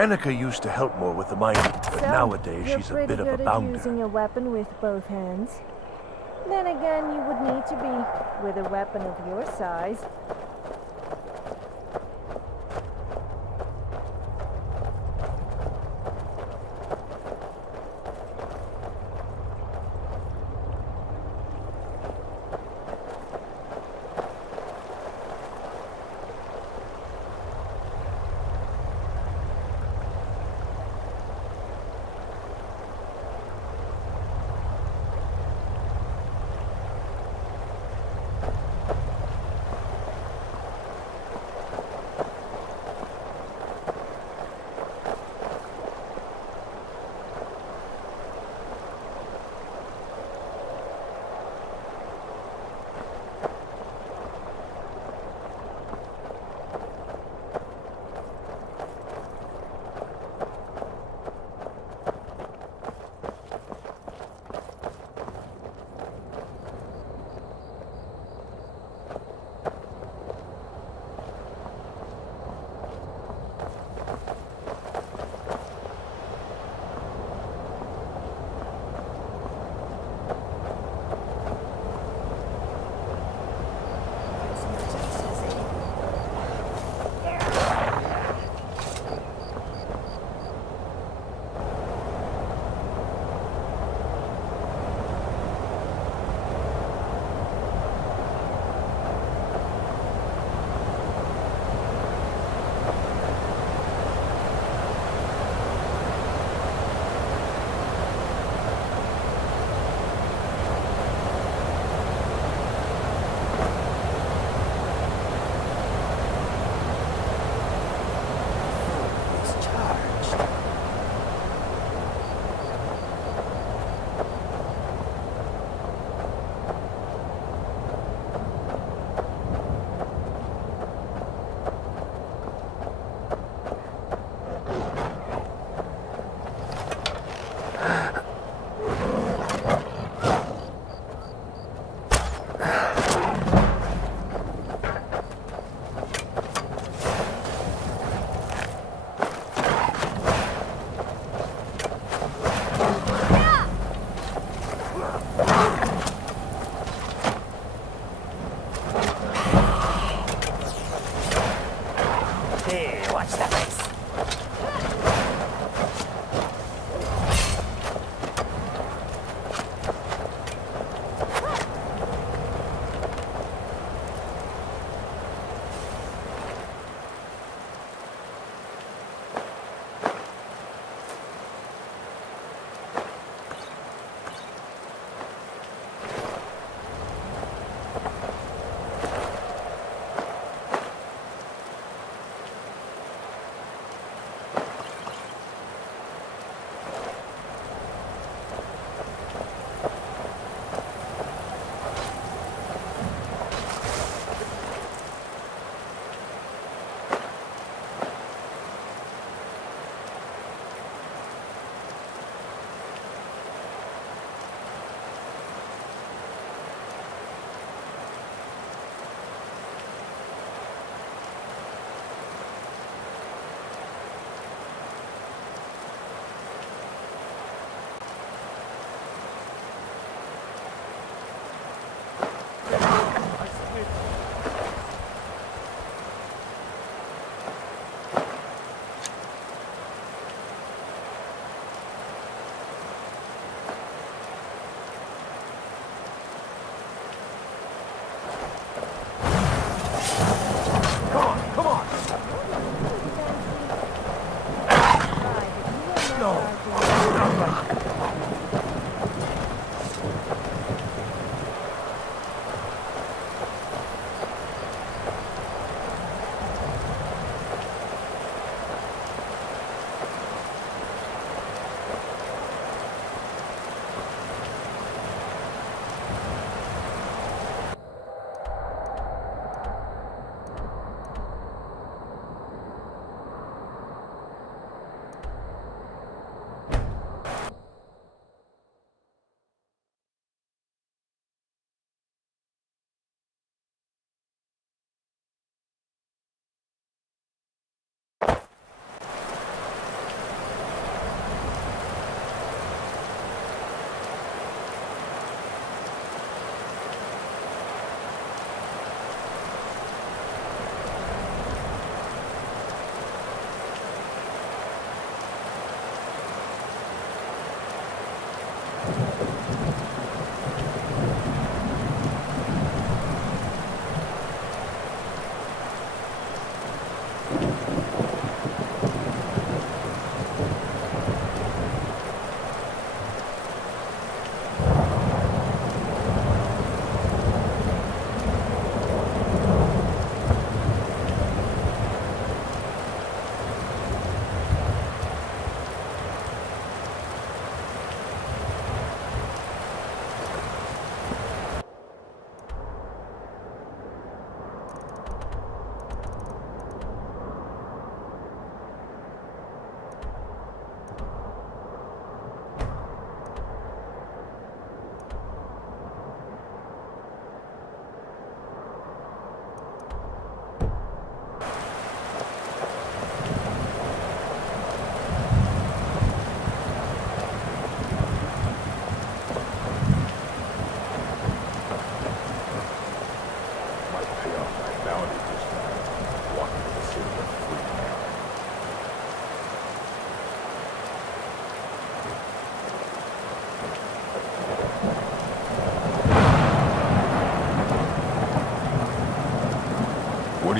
Annika used to help more with the mining, but nowadays she's a bit of a bounder. Using a weapon with both hands. Then again, you would need to be with a weapon of your size.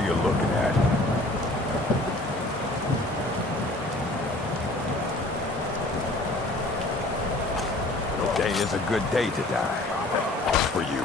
are you looking at? Today is a good day to die. For you.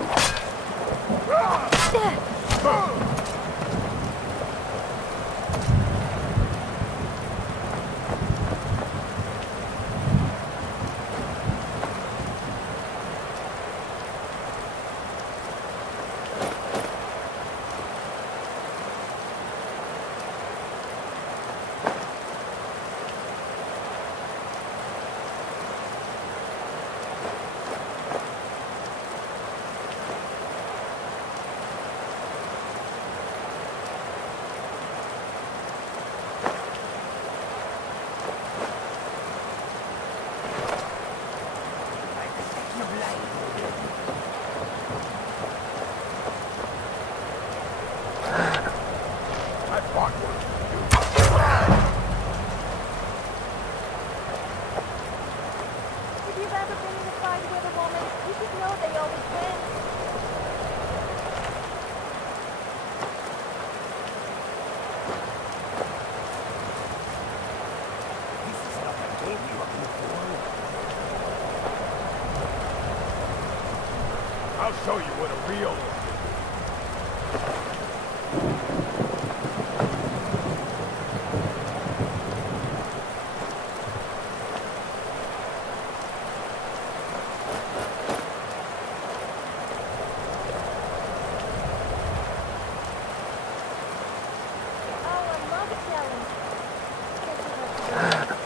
If you've ever been in a fight with a woman, you should know they always win. This is stuff I gave you up before. I'll show you what a real... Oh, I love a challenge. Guess you have to win.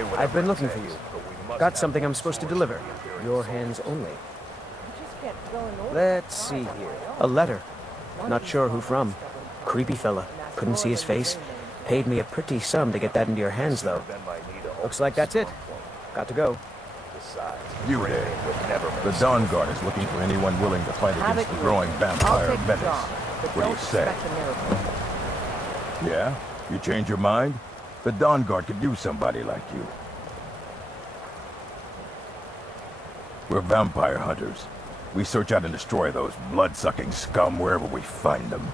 say whatever I've been it looking for takes, you. but we must Got have something I'm one supposed to source deliver. of the Imperial Your soldiers. hands only. I just kept going over. Let's see here. A letter. Not sure who from. Creepy fella. Couldn't see his face. Paid me a pretty sum to get that into your hands, though. Then might need a Looks like that's it. Got to go. Besides, You training there. would never make The sense. Dawn Guard is looking for anyone willing to fight Have against it the your growing way. vampire I'll take the menace. job, but What do you don't say? expect a miracle. Yeah? You change your mind? The Dawn Guard could use somebody like you. We're vampire hunters. We search out and destroy those blood-sucking scum wherever we find them.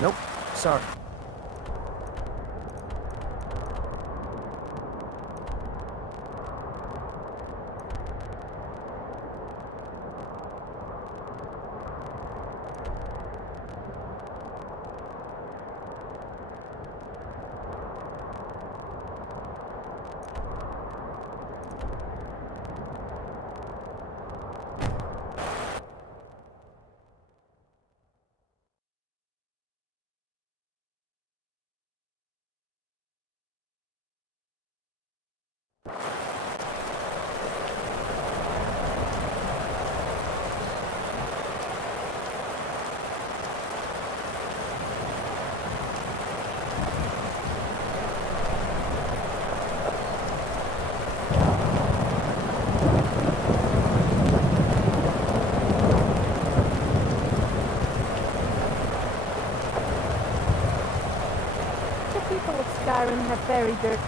Nope. Sorry. The people of Skyrim have very dirt.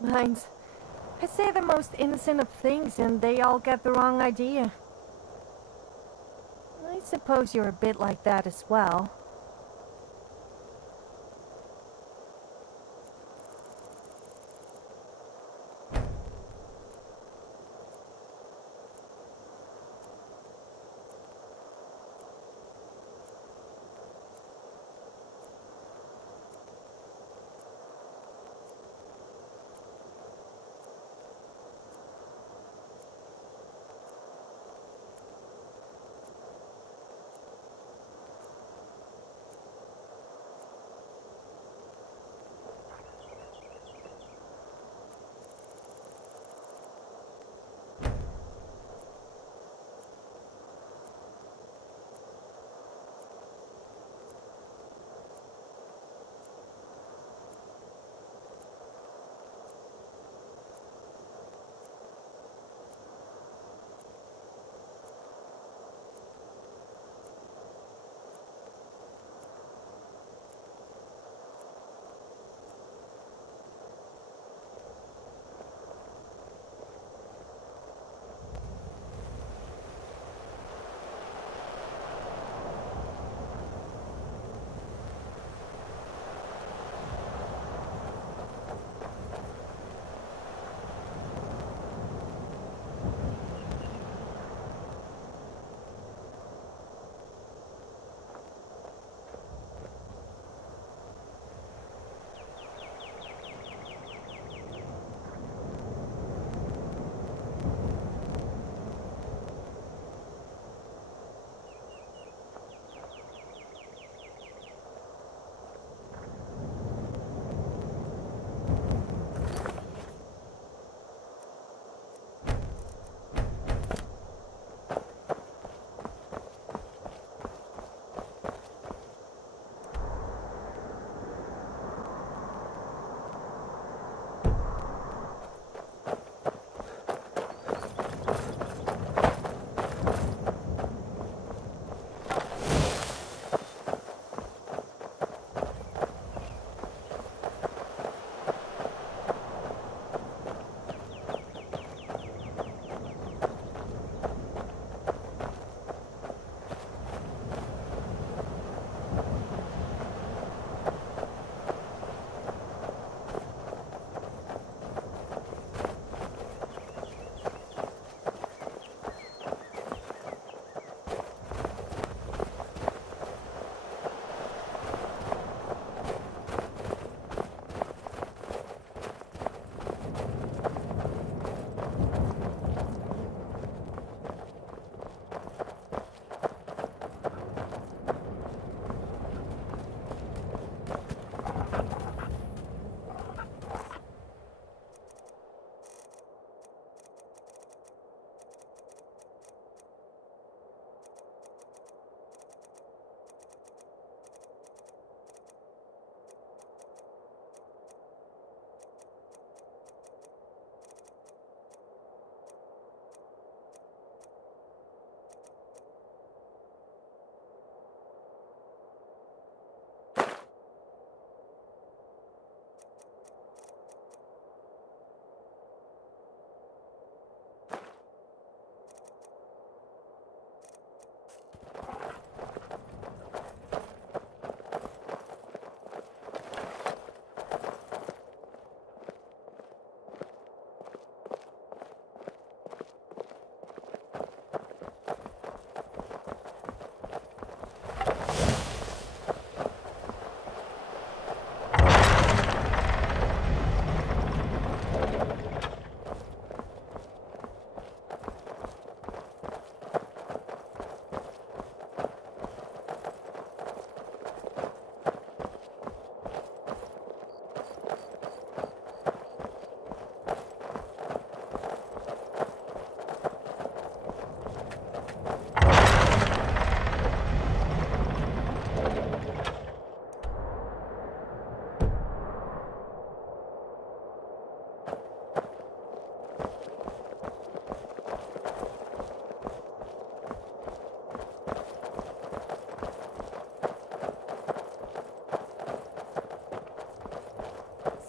Mines. I say the most innocent of things and they all get the wrong idea. I suppose you're a bit like that as well.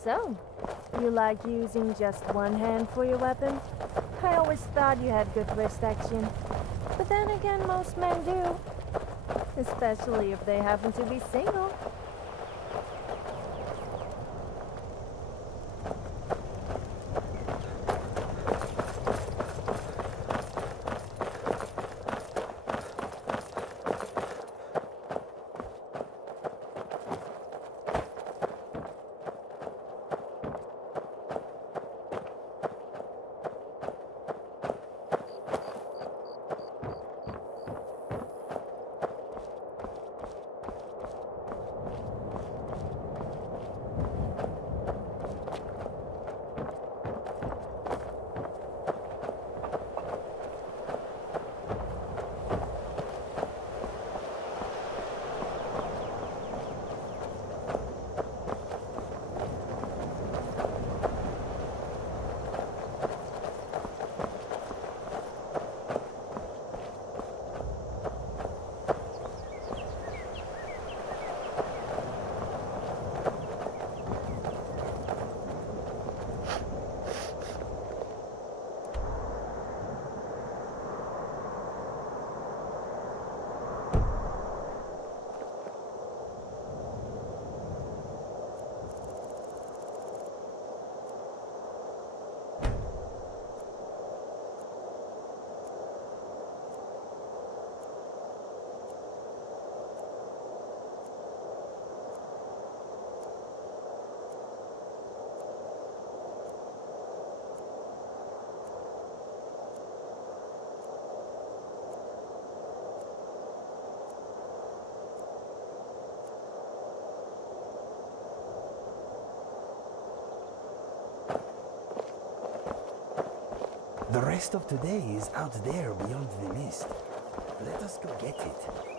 So, You like using just one hand for your weapon? I always thought you had good wrist action. But then again, most men do. Especially if they happen to be single. The rest of today is out there beyond the mist. Let us go get it.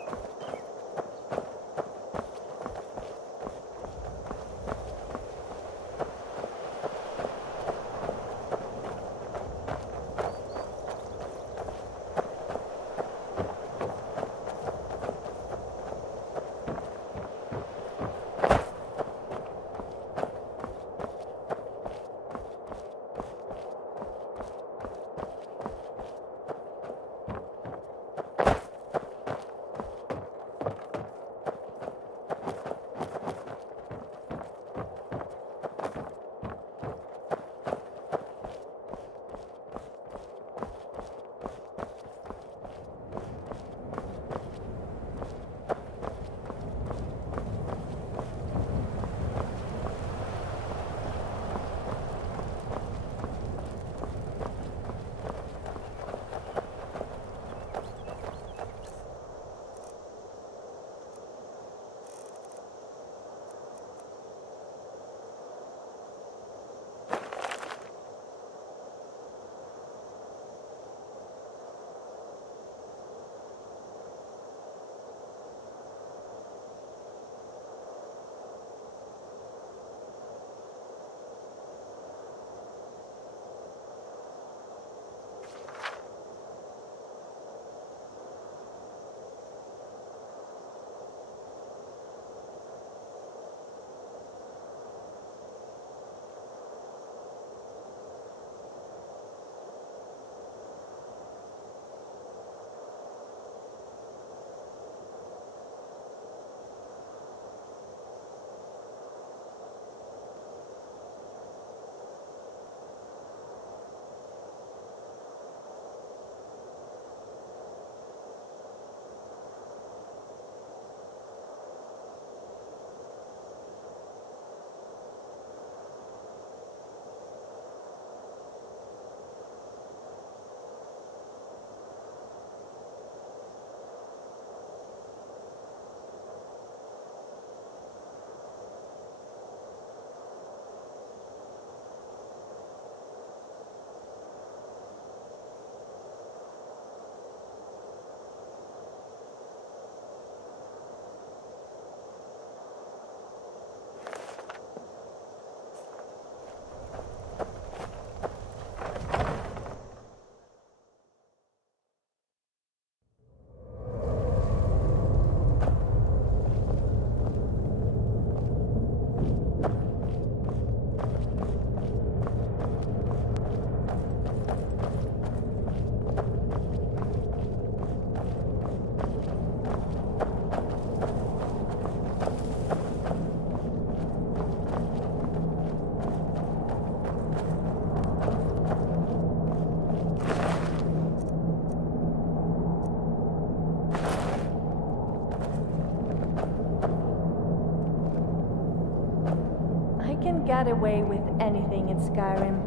got away with anything in Skyrim.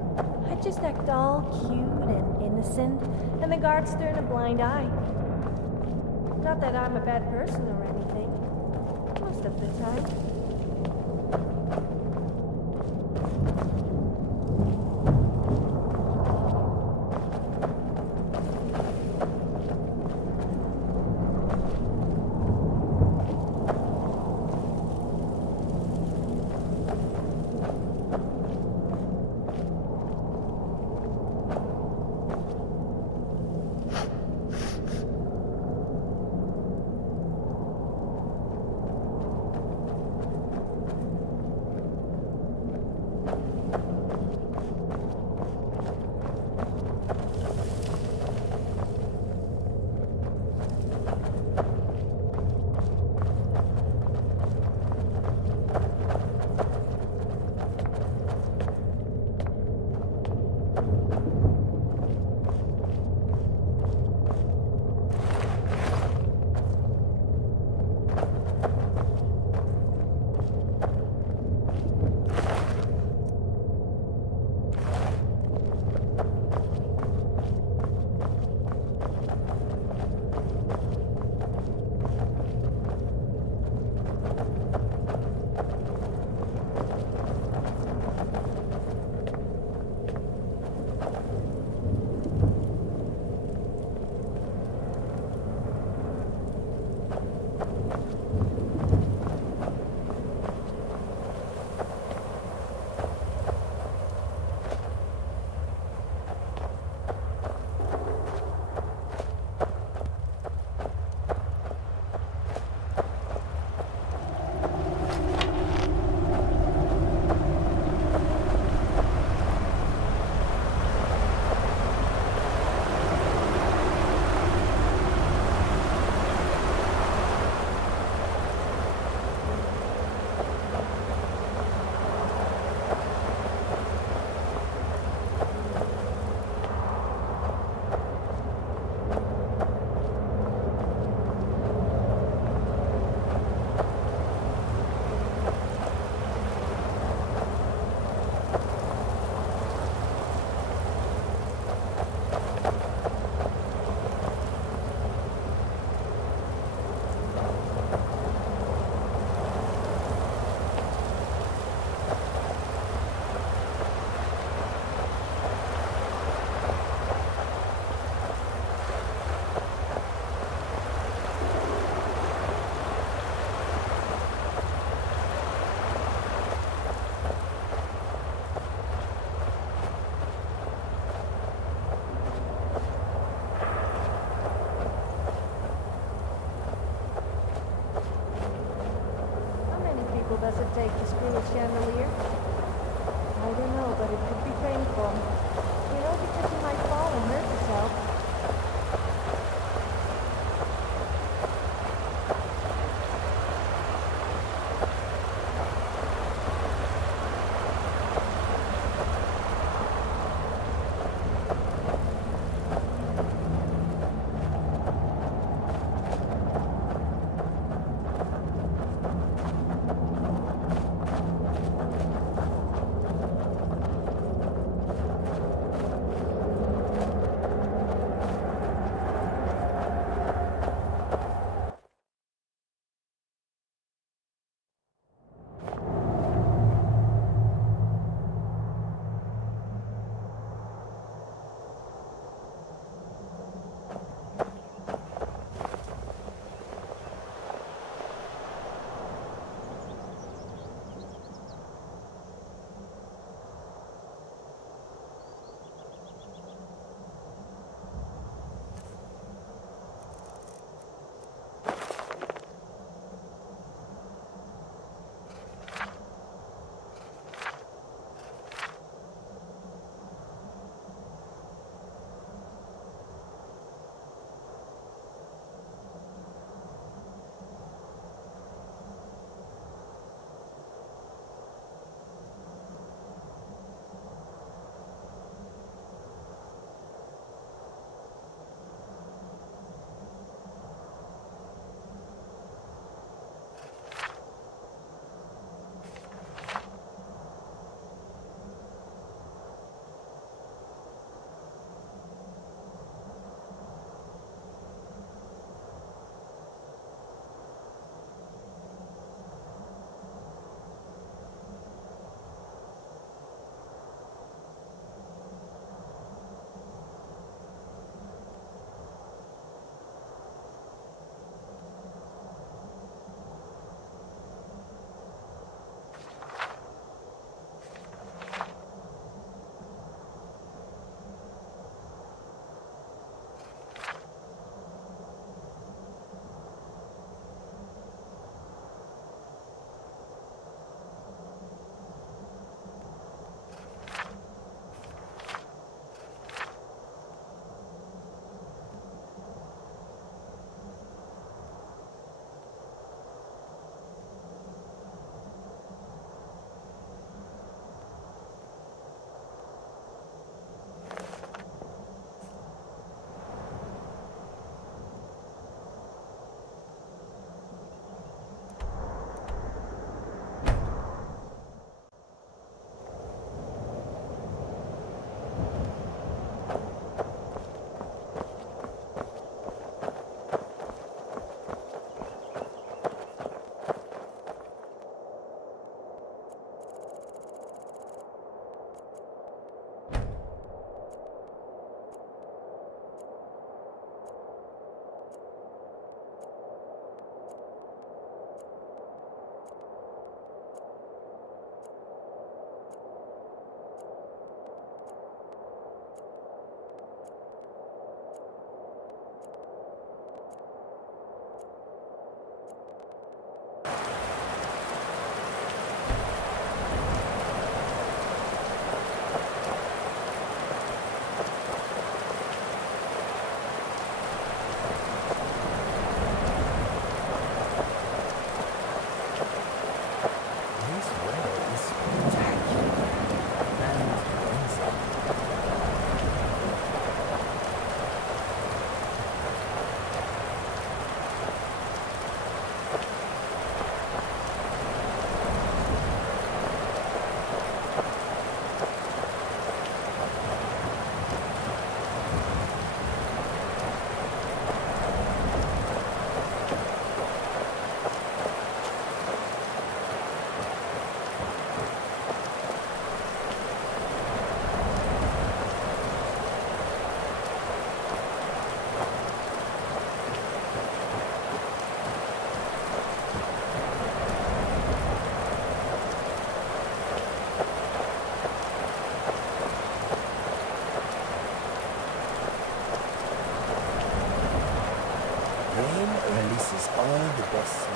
I just act all cute and innocent, and the guards turn a blind eye. Not that I'm a bad person or anything. Most of the time. Does it take to screw a chandelier? I don't know, but it could be painful. You know, because you might fall and hurt yourself. Business.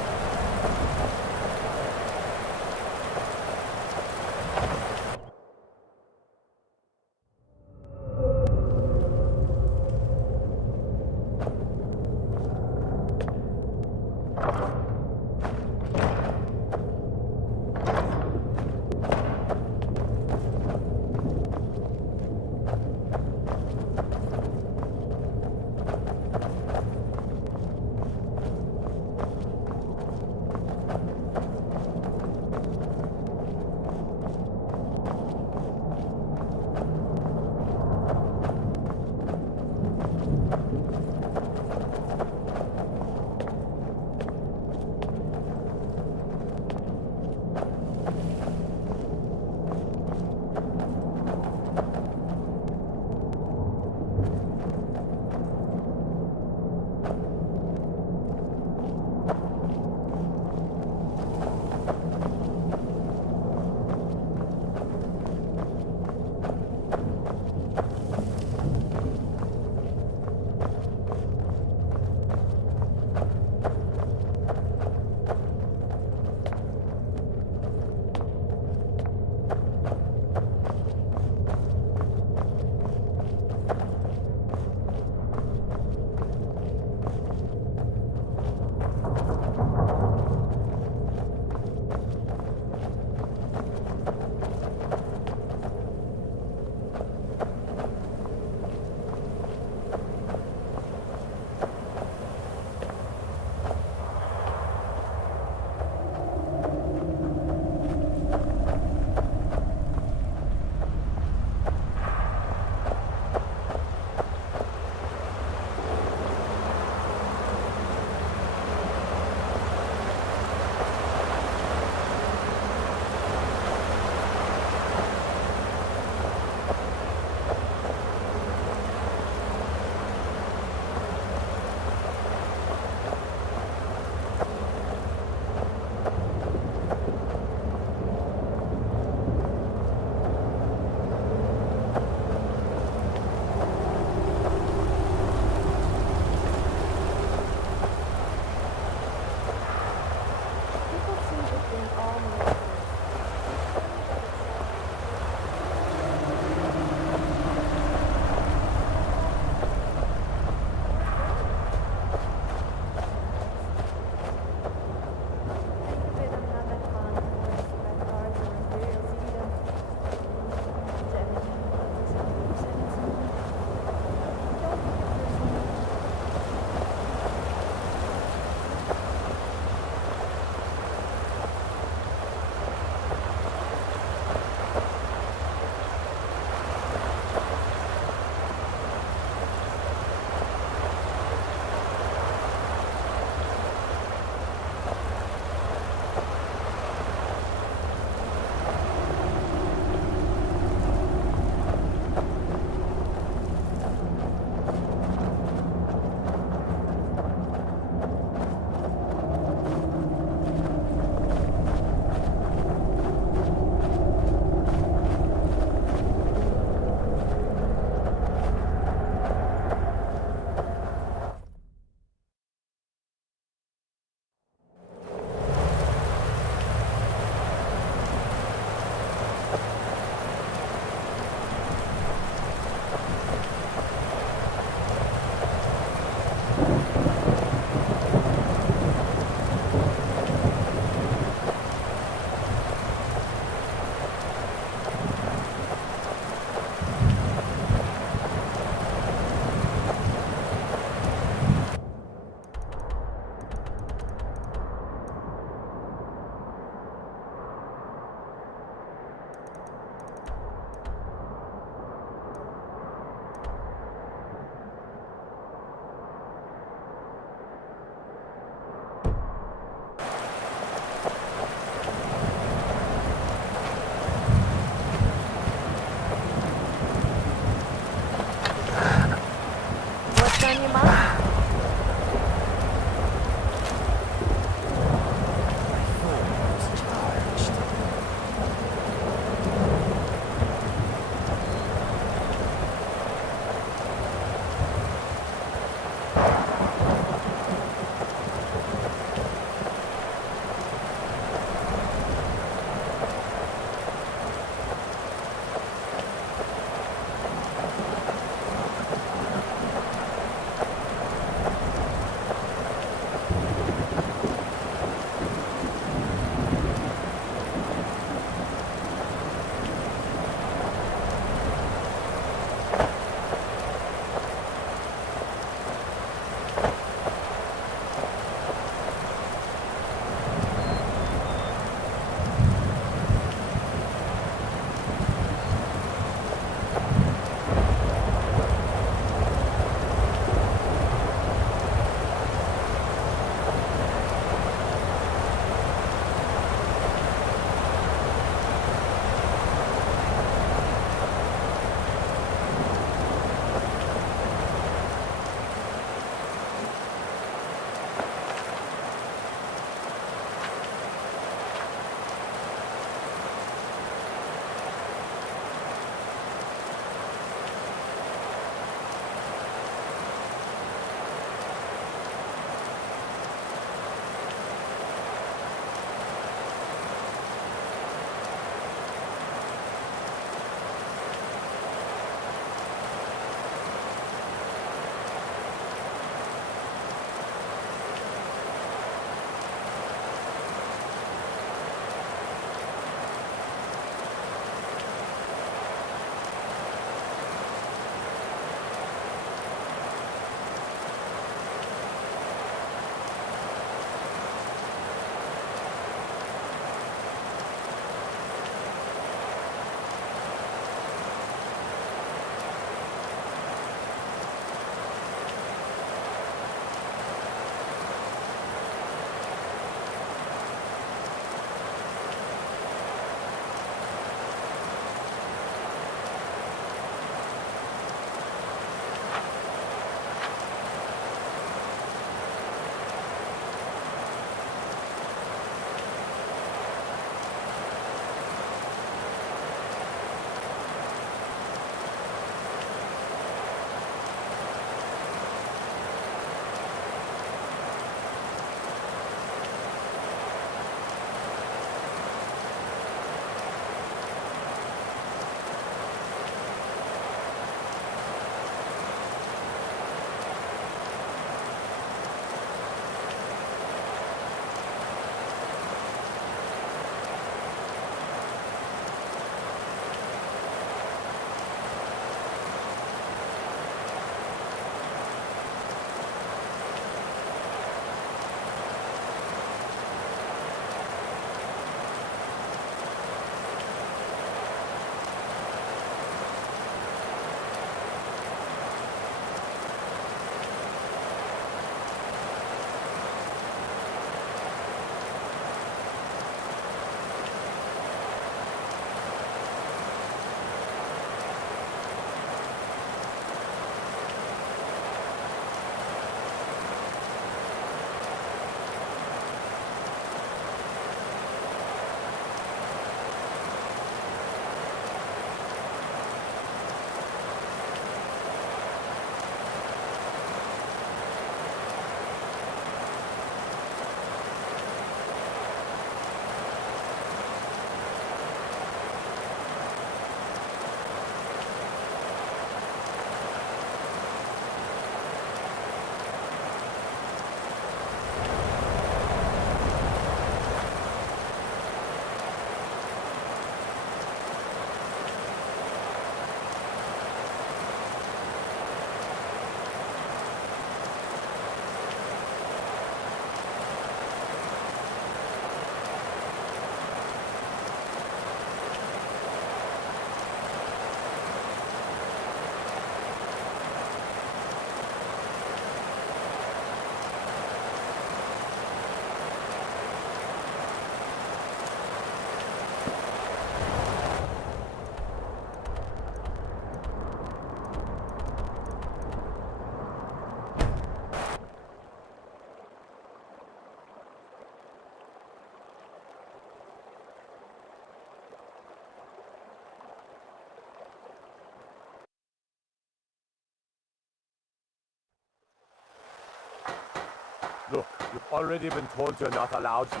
Already been told you're not allowed here.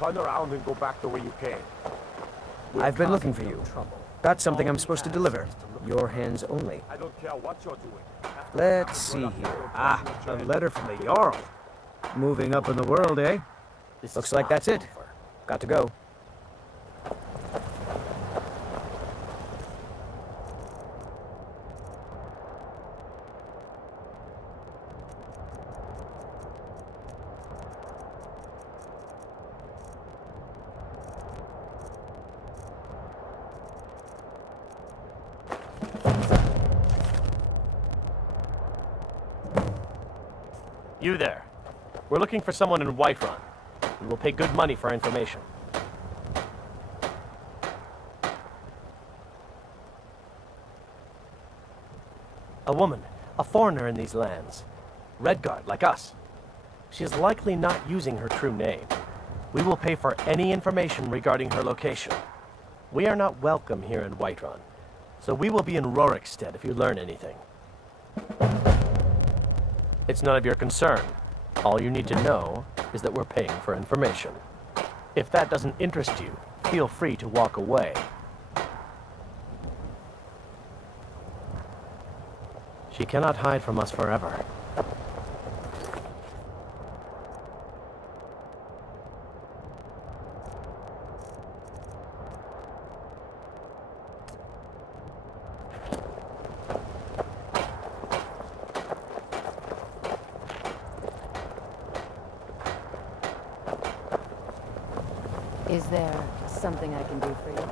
Turn around and go back the way you came. I've been looking for you. Got something I'm supposed to deliver. Your hands only. I don't care what you're doing. Let's see here. Ah, a letter from the Jarl. Moving up in the world, eh? Looks like that's it. Got to go. You there. We're looking for someone in Whiterun. We will pay good money for information. A woman, a foreigner in these lands. Redguard, like us. She is likely not using her true name. We will pay for any information regarding her location. We are not welcome here in Whiterun, so we will be in Rorikstead if you learn anything. It's none of your concern. All you need to know is that we're paying for information. If that doesn't interest you, feel free to walk away. She cannot hide from us forever. Is there something I can do for you?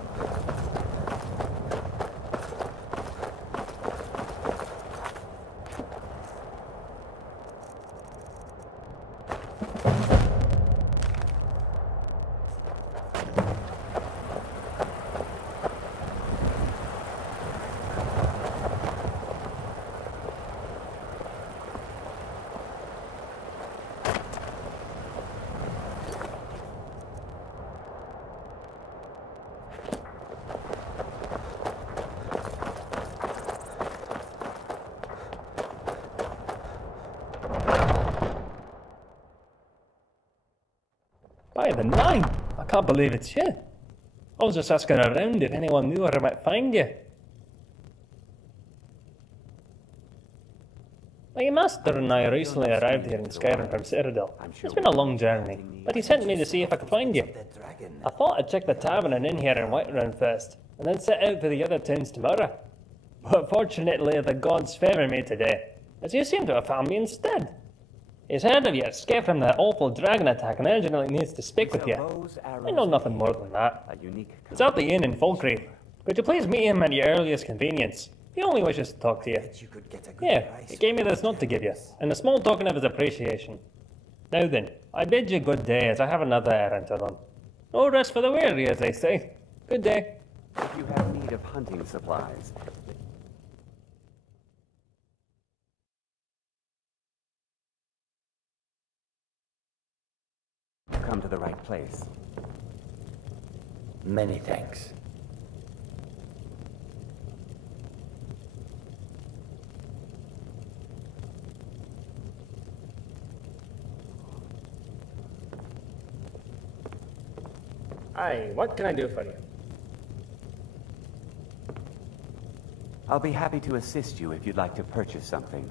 By the nine! I can't believe it's you. I was just asking around if anyone knew where I might find you. My master and I recently arrived here in Skyrim from Citadel. It's been a long journey, but he sent me to see if I could find you. I thought I'd check the tavern and inn here in Whiterun first, and then set out for the other towns tomorrow. But fortunately the gods favour me today, as you seem to have found me instead. He's heard of your escape from that awful dragon attack and urgently needs to speak with you. I know nothing more than that. He's at the inn in Falkreath. Could you please meet him at your earliest convenience? He only wishes to talk to you. Here, he gave me this note to give you, and a small token of his appreciation. Now then, I bid you good day as I have another errand to run. No rest for the weary, as they say. Good day. If you have need of hunting supplies, come to the right place. Many thanks. Aye, what can I do for you? I'll be happy to assist you if you'd like to purchase something.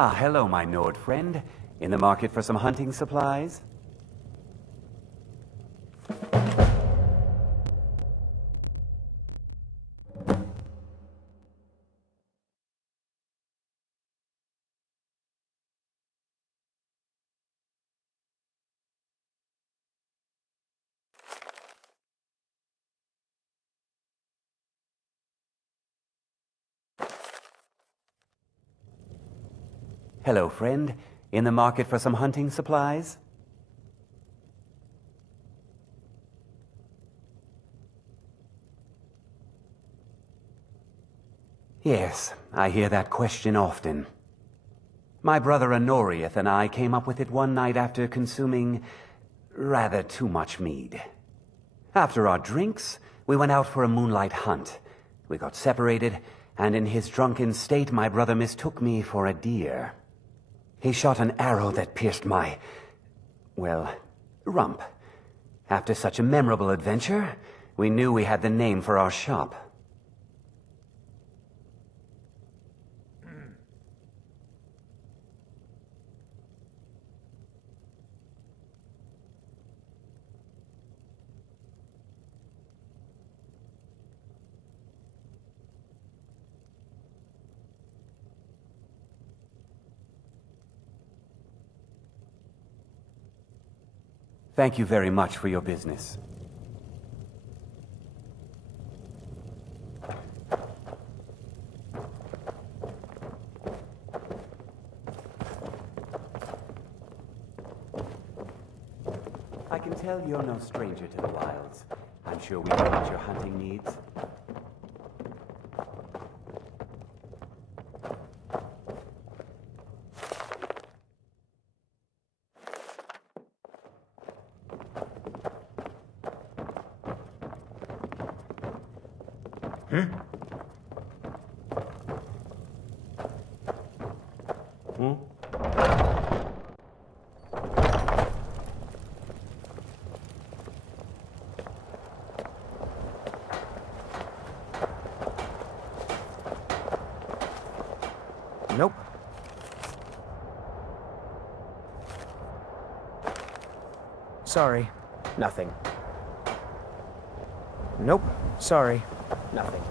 Ah, hello, my Nord friend. In the market for some hunting supplies? Hello, friend. In the market for some hunting supplies? Yes, I hear that question often. My brother Honorius and I came up with it one night after consuming rather too much mead. After our drinks, we went out for a moonlight hunt. We got separated, and in his drunken state, my brother mistook me for a deer. He shot an arrow that pierced my, well, rump. After such a memorable adventure, we knew we had the name for our shop. Thank you very much for your business. I can tell you're no stranger to the wilds. I'm sure we can meet your hunting needs. Nope. Sorry. Nothing. Nope. Sorry. Nothing.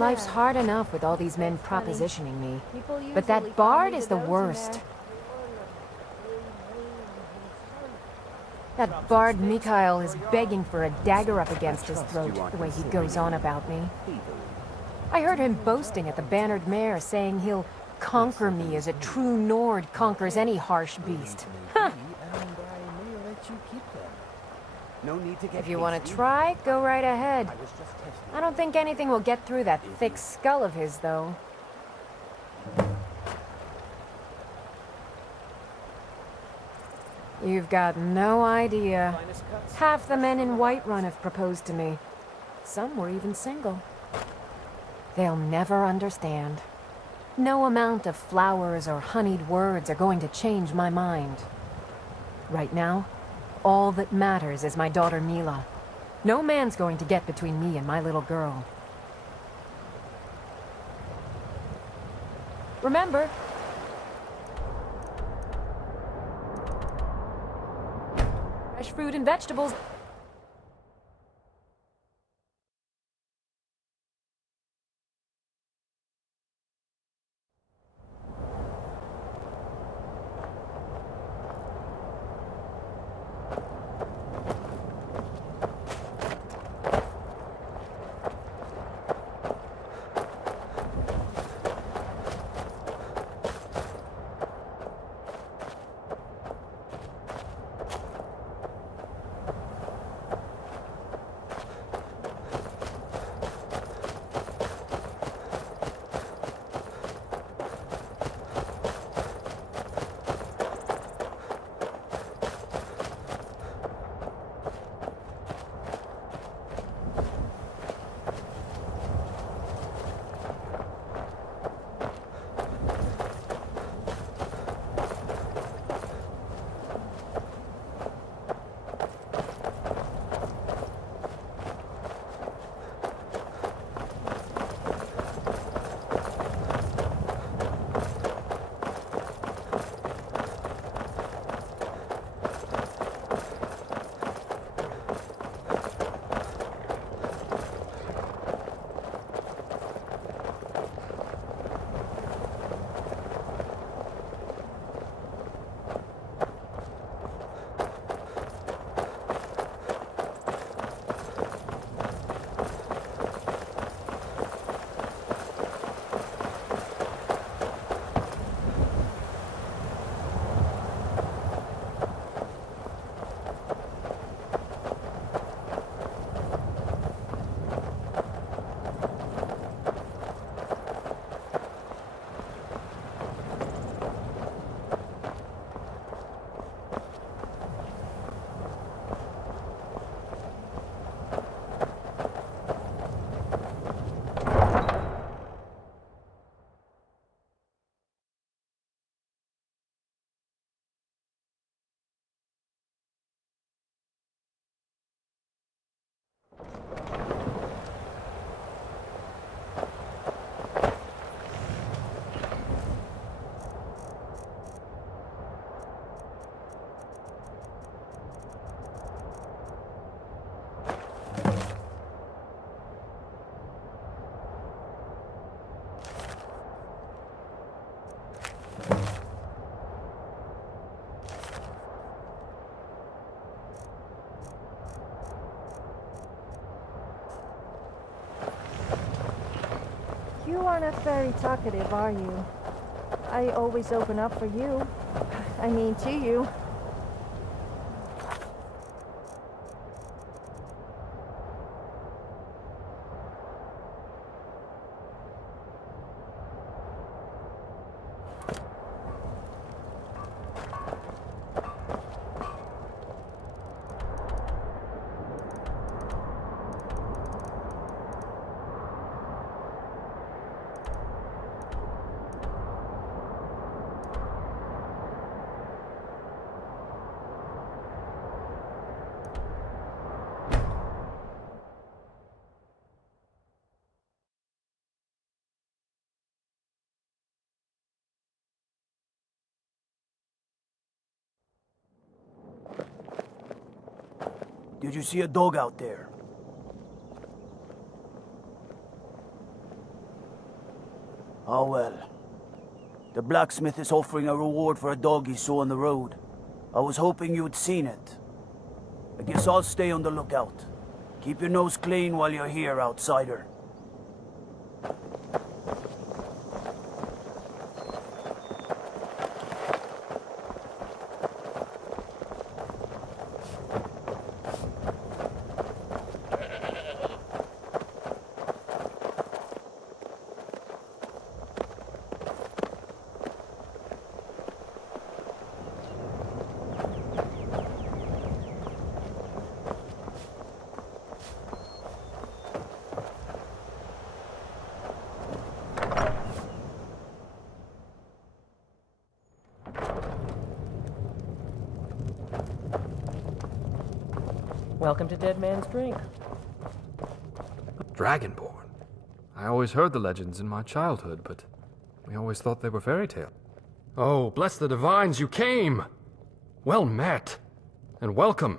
Life's hard enough with all these men propositioning me. But that bard is the worst. That bard Mikhail is begging for a dagger up against his throat, the way he goes on about me. I heard him boasting at the Bannered Mare, saying he'll conquer me as a true Nord conquers any harsh beast. Ha! If you want to try, go right ahead. I don't think anything will get through that thick skull of his, though. You've got no idea. Half the men in Whiterun have proposed to me. Some were even single. They'll never understand. No amount of flowers or honeyed words are going to change my mind. Right now, all that matters is my daughter Mila. No man's going to get between me and my little girl. Remember, fresh fruit and vegetables. You aren't very talkative, are you? I always open up for you. I mean, to you. Did you see a dog out there? Oh well. The blacksmith is offering a reward for a dog he saw on the road. I was hoping you'd seen it. I guess I'll stay on the lookout. Keep your nose clean while you're here, outsider. Welcome to Dead Man's Drink. Dragonborn. I always heard the legends in my childhood, but we always thought they were fairy tales. Oh, bless the divines, you came! Well met, and welcome.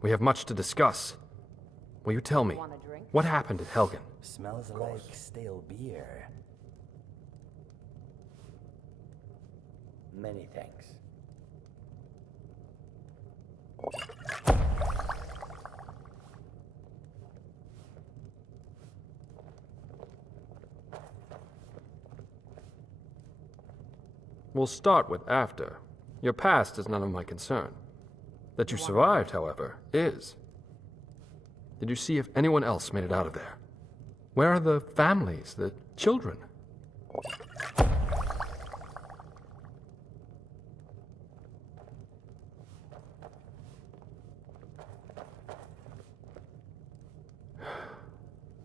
We have much to discuss. Will you tell me, what happened at Helgen? Smells like stale beer. Many thanks. We'll start with after. Your past is none of my concern. That you survived, however, is. Did you see if anyone else made it out of there? Where are the families, the children?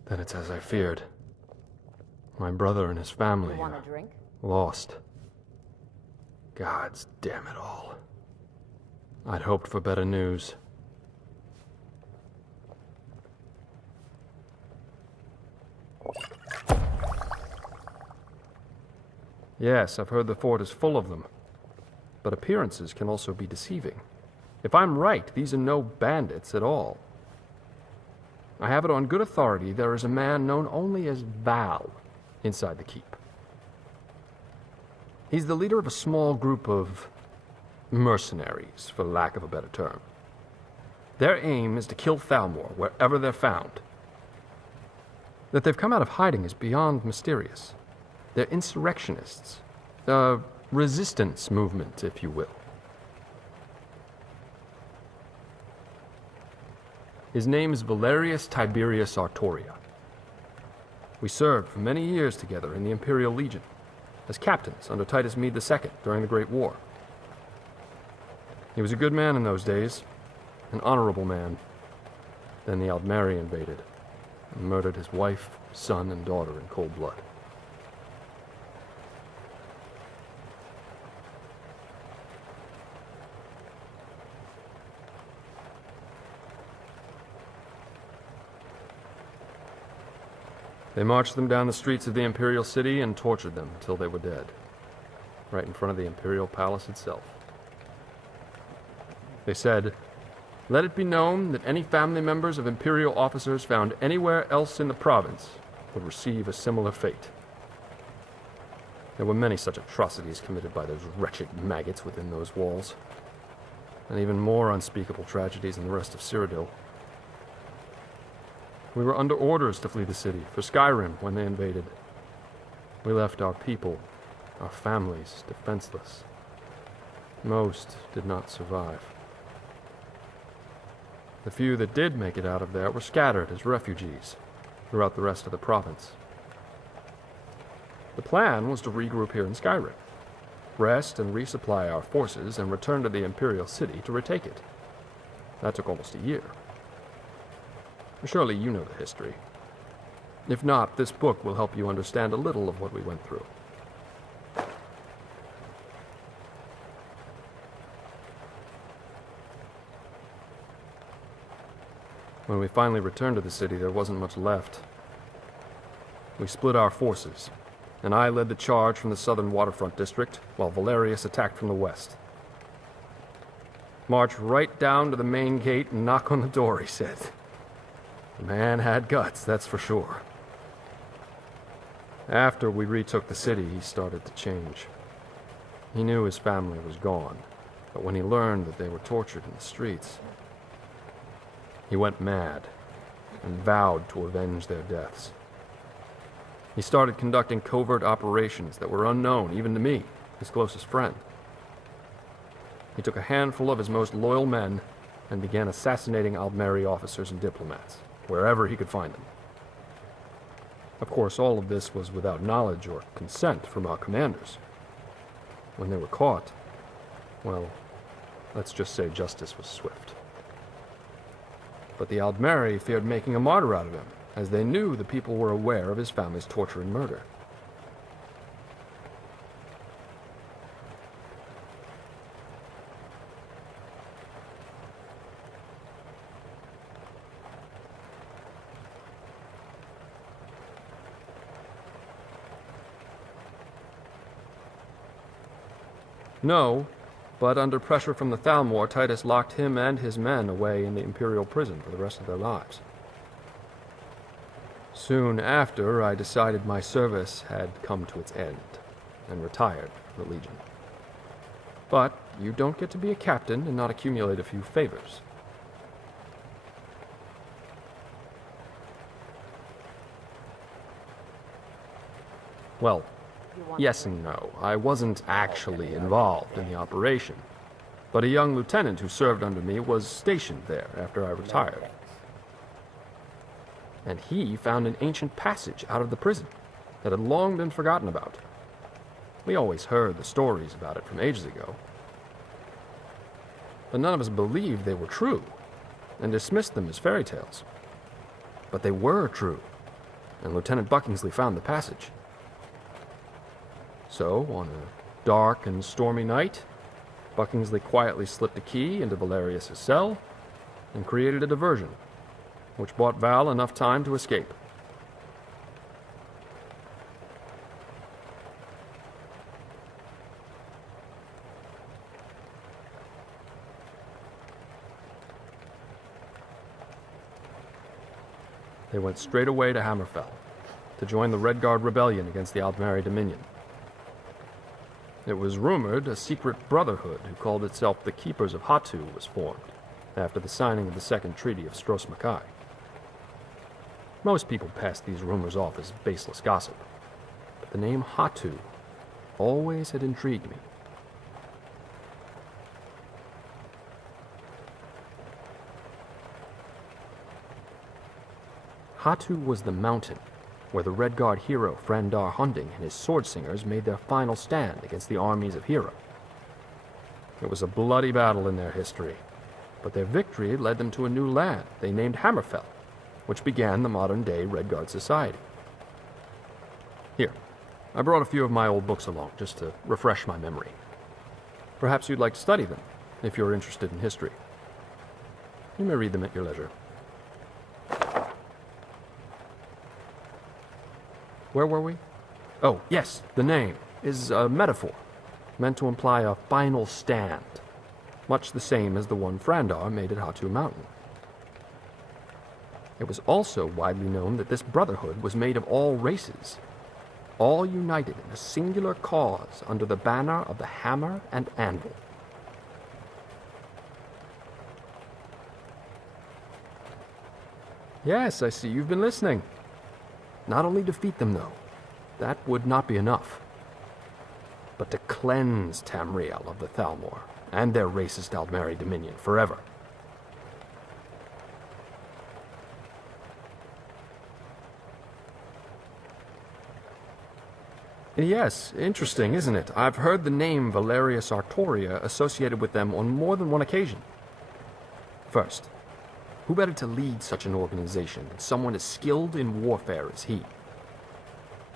Then it's as I feared. My brother and his family lost. Gods damn it all. I'd hoped for better news. Yes, I've heard the fort is full of them. But appearances can also be deceiving. If I'm right, these are no bandits at all. I have it on good authority there is a man known only as Val inside the keep. He's the leader of a small group of mercenaries, for lack of a better term. Their aim is to kill Thalmor wherever they're found. That they've come out of hiding is beyond mysterious. They're insurrectionists. A resistance movement, if you will. His name is Valerius Tiberius Artoria. We served for many years together in the Imperial Legion, as captains under Titus Mede II during the Great War. He was a good man in those days, an honorable man. Then the Aldmeri invaded and murdered his wife, son, and daughter in cold blood. They marched them down the streets of the Imperial City and tortured them until they were dead, right in front of the Imperial Palace itself. They said, "Let it be known that any family members of Imperial officers found anywhere else in the province would receive a similar fate." There were many such atrocities committed by those wretched maggots within those walls, and even more unspeakable tragedies in the rest of Cyrodiil. We were under orders to flee the city for SKYRIM when they invaded, We left our people, our families, defenseless. Most did not survive. The few that did make it out of there were scattered as refugees throughout the rest of the province. The plan was to regroup here in SKYRIM, rest and resupply our forces, and return to the Imperial City to retake it. That took almost a year. Surely you know the history. If not, this book will help you understand a little of what we went through. When we finally returned to the city, there wasn't much left. We split our forces, and I led the charge from the southern waterfront district, while Valerius attacked from the west. March right down to the main gate and knock on the door, he said. The man had guts, that's for sure. After we retook the city, he started to change. He knew his family was gone, but when he learned that they were tortured in the streets, he went mad and vowed to avenge their deaths. He started conducting covert operations that were unknown even to me, his closest friend. He took a handful of his most loyal men and began assassinating Aldmeri officers and diplomats, wherever he could find them. Of course, all of this was without knowledge or consent from our commanders. When they were caught, well, let's just say justice was swift. But the Aldmeri feared making a martyr out of him, as they knew the people were aware of his family's torture and murder. No, but under pressure from the Thalmor, Titus locked him and his men away in the Imperial prison for the rest of their lives. Soon after, I decided my service had come to its end, and retired from the Legion. But you don't get to be a captain and not accumulate a few favors. Well, yes and no. I wasn't actually involved in the operation, but a young lieutenant who served under me was stationed there after I retired. And he found an ancient passage out of the prison that had long been forgotten about. We always heard the stories about it from ages ago, but none of us believed they were true, and dismissed them as fairy tales. But they were true, and Lieutenant Buckingsley found the passage. So, on a dark and stormy night, Buckingsley quietly slipped a key into Valerius' cell and created a diversion, which bought Val enough time to escape. They went straight away to Hammerfell to join the Red Guard rebellion against the Aldmeri Dominion. It was rumored a secret brotherhood who called itself the Keepers of Hatu was formed after the signing of the Second Treaty of Stros Makai. Most people passed these rumors off as baseless gossip, but the name Hatu always had intrigued me. Hatu was the mountain where the Red Guard hero Frandar Hunding and his sword singers made their final stand against the armies of Hera. It was a bloody battle in their history, but their victory led them to a new land they named Hammerfell, which began the modern-day Red Guard Society. Here, I brought a few of my old books along, just to refresh my memory. Perhaps you'd like to study them, if you're interested in history. You may read them at your leisure. Where were we? Oh, yes, the name is a metaphor, meant to imply a final stand, much the same as the one Frandar made at Hatu Mountain. It was also widely known that this brotherhood was made of all races, all united in a singular cause under the banner of the hammer and anvil. Yes, I see you've been listening. Not only defeat them, though, that would not be enough. But to cleanse Tamriel of the Thalmor and their racist Aldmeri dominion forever. Yes, interesting, isn't it? I've heard the name Valerius Artoria associated with them on more than one occasion. First, who better to lead such an organization than someone as skilled in warfare as he?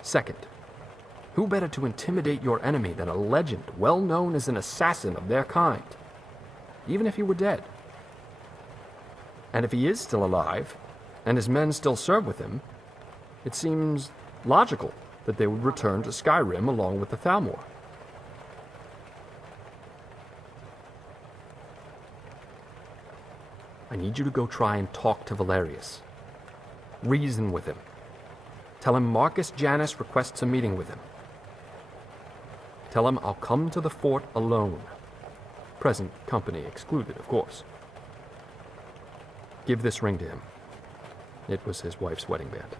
Second, who better to intimidate your enemy than a legend well known as an assassin of their kind, even if he were dead? And if he is still alive, and his men still serve with him, it seems logical that they would return to SKYRIM along with the Thalmor. I need you to go try and talk to Valerius. Reason with him. Tell him Marcus Janus requests a meeting with him. Tell him I'll come to the fort alone. Present company excluded, of course. Give this ring to him. It was his wife's wedding band.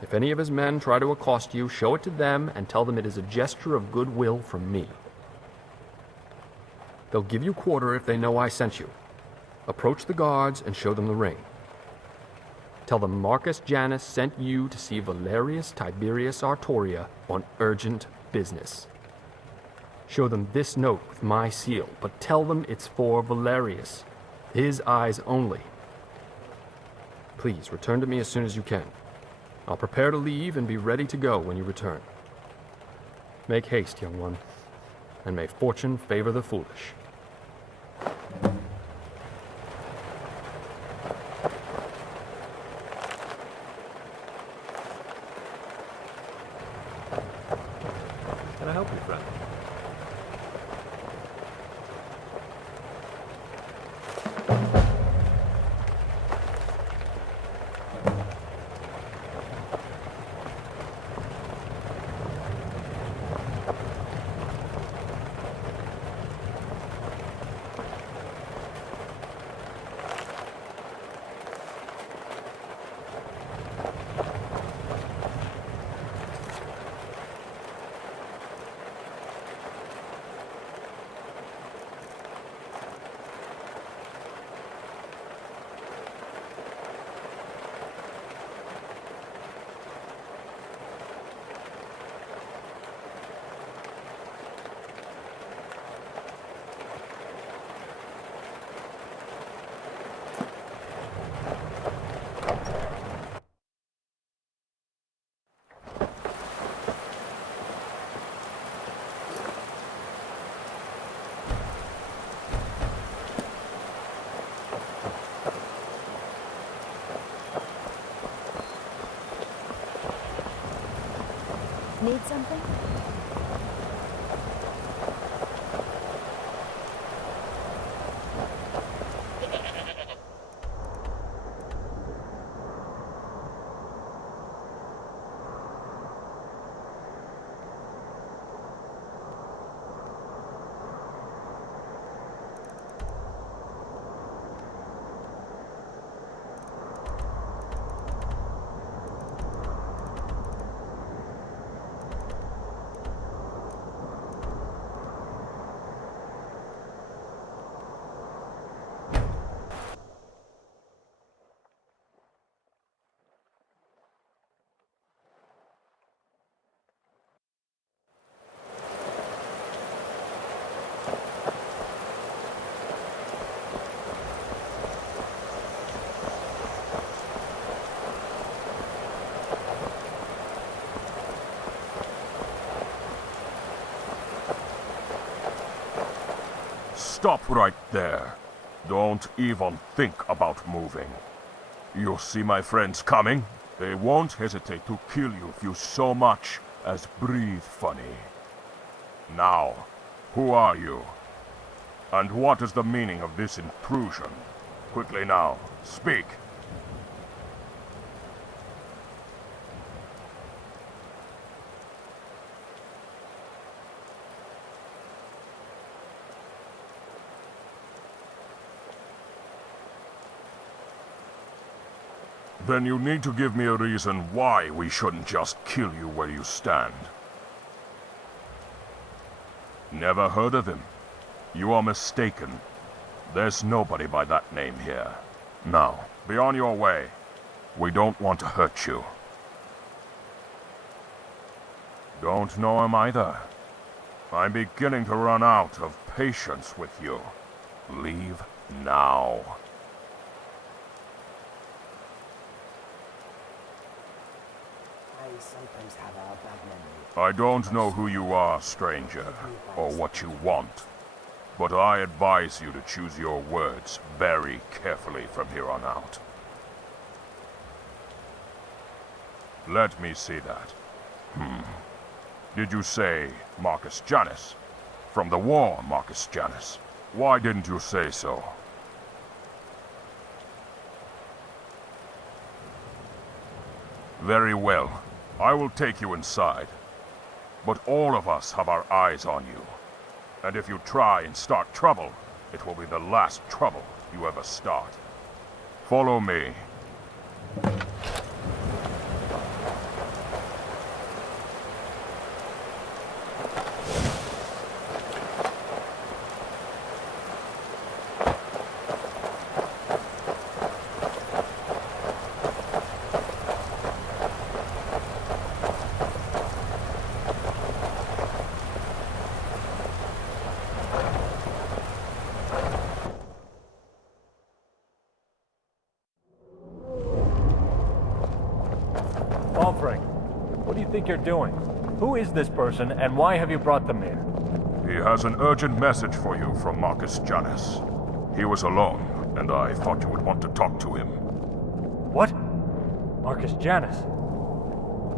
If any of his men try to accost you, show it to them and tell them it is a gesture of goodwill from me. They'll give you quarter if they know I sent you. Approach the guards and show them the ring. Tell them Marcus Janus sent you to see Valerius Tiberius Artoria on urgent business. Show them this note with my seal, but tell them it's for Valerius. His eyes only. Please, return to me as soon as you can. I'll prepare to leave and be ready to go when you return. Make haste, young one, and may fortune favor the foolish. Can I help you, friend? Need something? Stop right there. Don't even think about moving. You see my friends coming? They won't hesitate to kill you if you so much as breathe funny. Now, who are you? And what is the meaning of this intrusion? Quickly now, speak. Then you need to give me a reason why we shouldn't just kill you where you stand. Never heard of him? You are mistaken. There's nobody by that name here. Now, be on your way. We don't want to hurt you. Don't know him either. I'm beginning to run out of patience with you. Leave now. I sometimes have a bad memory. I don't know who you are, stranger, or what you want, but I advise you to choose your words very carefully from here on out. Let me see that. Did you say Marcus Janus? From the war, Marcus Janus. Why didn't you say so? Very well. I will take you inside. But all of us have our eyes on you. And if you try and start trouble, it will be the last trouble you ever start. Follow me. What do you think you're doing? Who is this person, and why have you brought them here? He has an urgent message for you from Marcus Janus. He was alone, and I thought you would want to talk to him. What? Marcus Janus?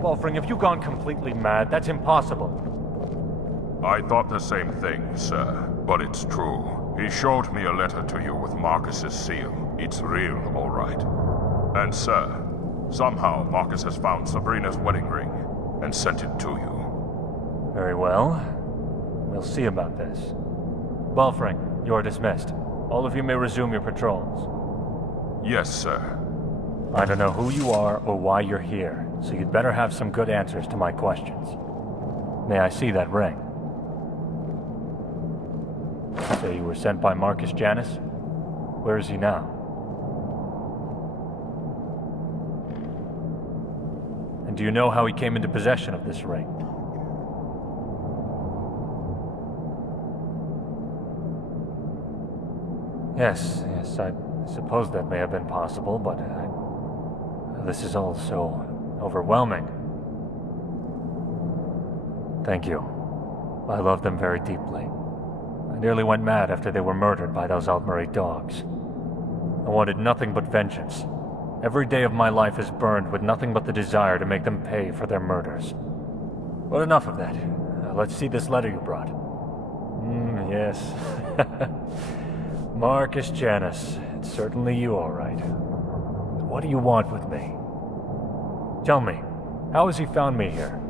Wolfring, have you gone completely mad? That's impossible. I thought the same thing, sir, but it's true. He showed me a letter to you with Marcus's seal. It's real, all right. And sir, somehow Marcus has found Sabrina's wedding ring and sent it to you. Very well. We'll see about this. Wolfring, you're dismissed. All of you may resume your patrols. Yes, sir. I don't know who you are or why you're here, so you'd better have some good answers to my questions. May I see that ring? So you were sent by Marcus Janus? Where is he now? And do you know how he came into possession of this ring? Yes, I suppose that may have been possible, but this is all so overwhelming. Thank you. I love them very deeply. I nearly went mad after they were murdered by those Altmeri dogs. I wanted nothing but vengeance. Every day of my life is burned with nothing but the desire to make them pay for their murders. But enough of that. Let's see this letter you brought. Yes. Marcus Janus. It's certainly you, all right. But what do you want with me? Tell me, how has he found me here?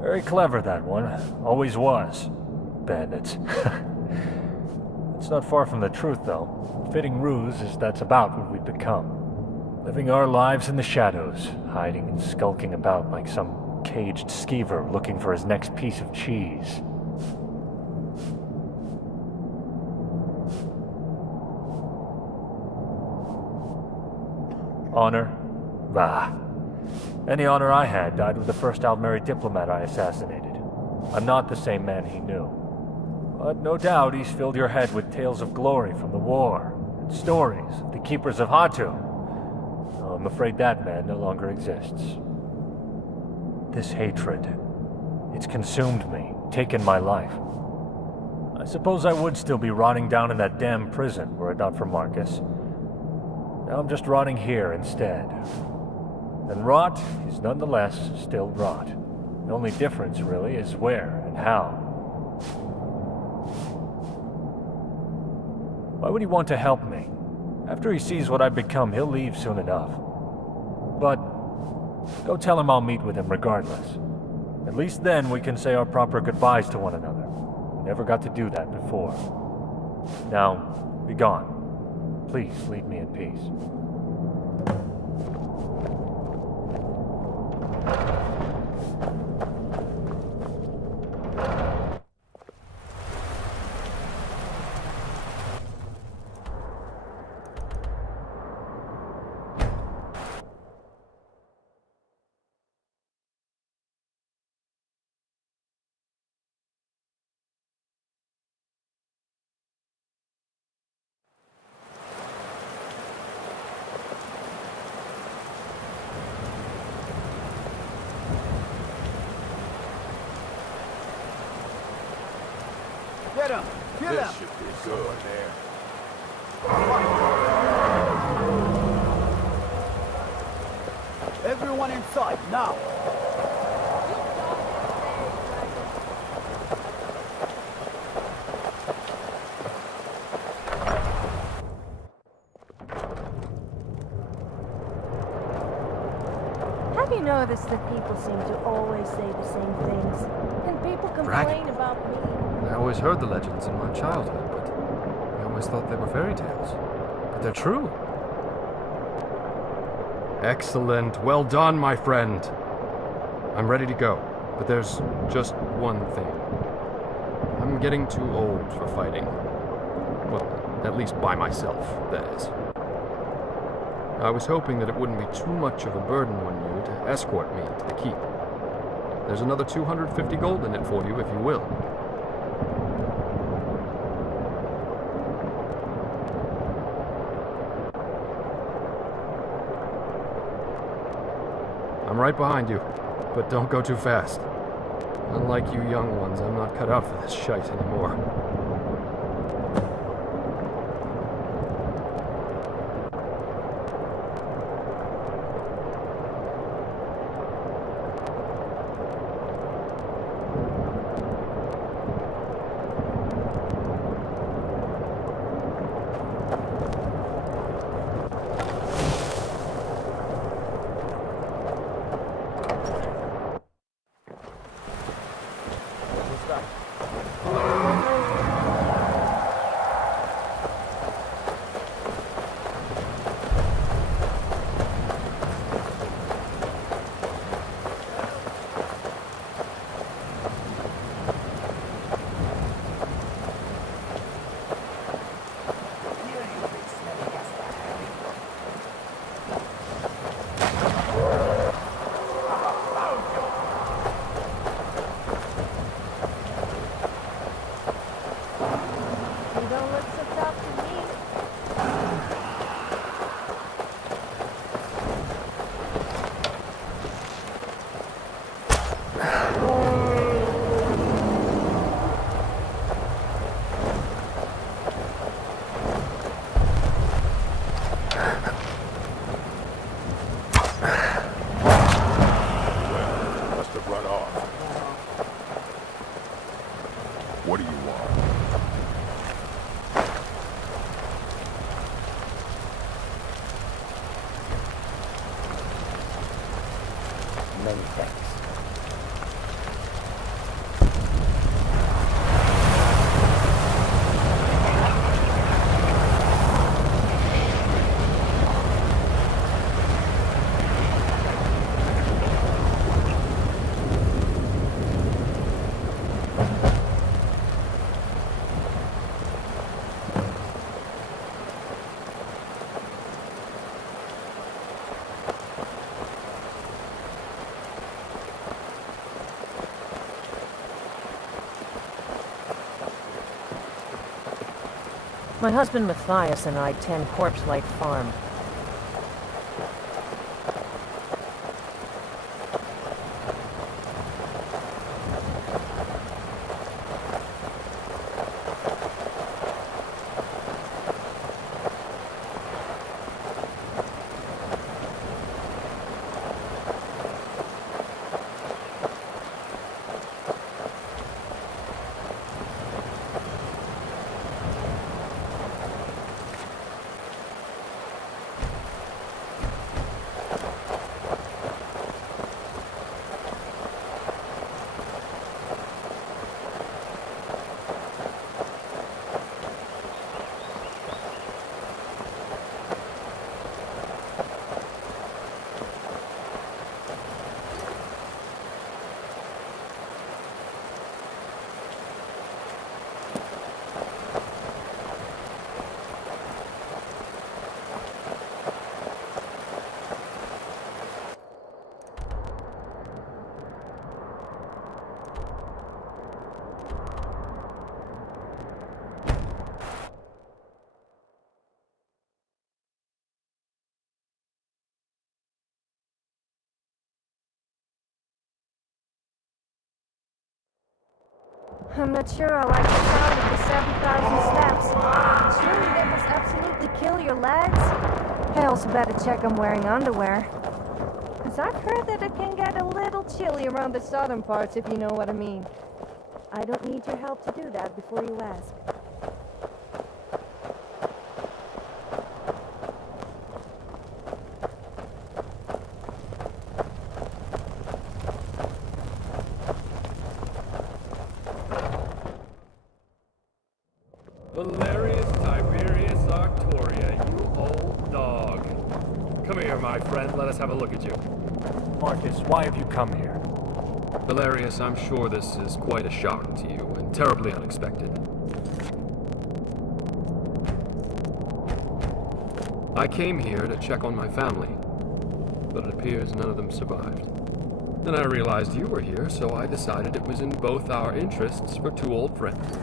Very clever, that one. Always was. Bandits. It's not far from the truth, though. Fitting ruse is that's about what we've become. Living our lives in the shadows, hiding and skulking about like some caged skeever looking for his next piece of cheese. Honor? Bah. Any honor I had died with the first Altmeri diplomat I assassinated. I'm not the same man he knew. But no doubt he's filled your head with tales of glory from the war, and stories of the Keepers of Hatu. Oh, I'm afraid that man no longer exists. This hatred, it's consumed me, taken my life. I suppose I would still be rotting down in that damn prison were it not for Marcus. Now I'm just rotting here instead. And rot is nonetheless still rot. The only difference, really, is where and how. Why would he want to help me? After he sees what I've become, he'll leave soon enough. But go tell him I'll meet with him regardless. At least then we can say our proper goodbyes to one another. We never got to do that before. Now, be gone. Please leave me in peace. Get him! Get him! This should be good. Everyone inside, now! Have you noticed that people seem to always say the same things? And people complain about me. I always heard the legends in my childhood, but I always thought they were fairy tales. But they're true. Excellent. Well done, my friend. I'm ready to go, but there's just one thing. I'm getting too old for fighting. Well, at least by myself, that is. I was hoping that it wouldn't be too much of a burden on you to escort me to the keep. There's another 250 gold in it for you, if you will. I'm right behind you, but don't go too fast. Unlike you young ones, I'm not cut out for this shite anymore. What do you want? Many thanks. My husband Matthias and I tend Corpse Light Farm. I'm not sure I like the sound of the 7,000 steps. Surely they must absolutely kill your legs. I also better check I'm wearing underwear. Because I've heard that it can get a little chilly around the southern parts, if you know what I mean. I don't need your help to do that before you ask. Valerius Tiberius Arctoria, you old dog. Come here, my friend. Let us have a look at you. Marcus, why have you come here? Valerius, I'm sure this is quite a shock to you and terribly unexpected. I came here to check on my family, but it appears none of them survived. Then I realized you were here, so I decided it was in both our interests for two old friends.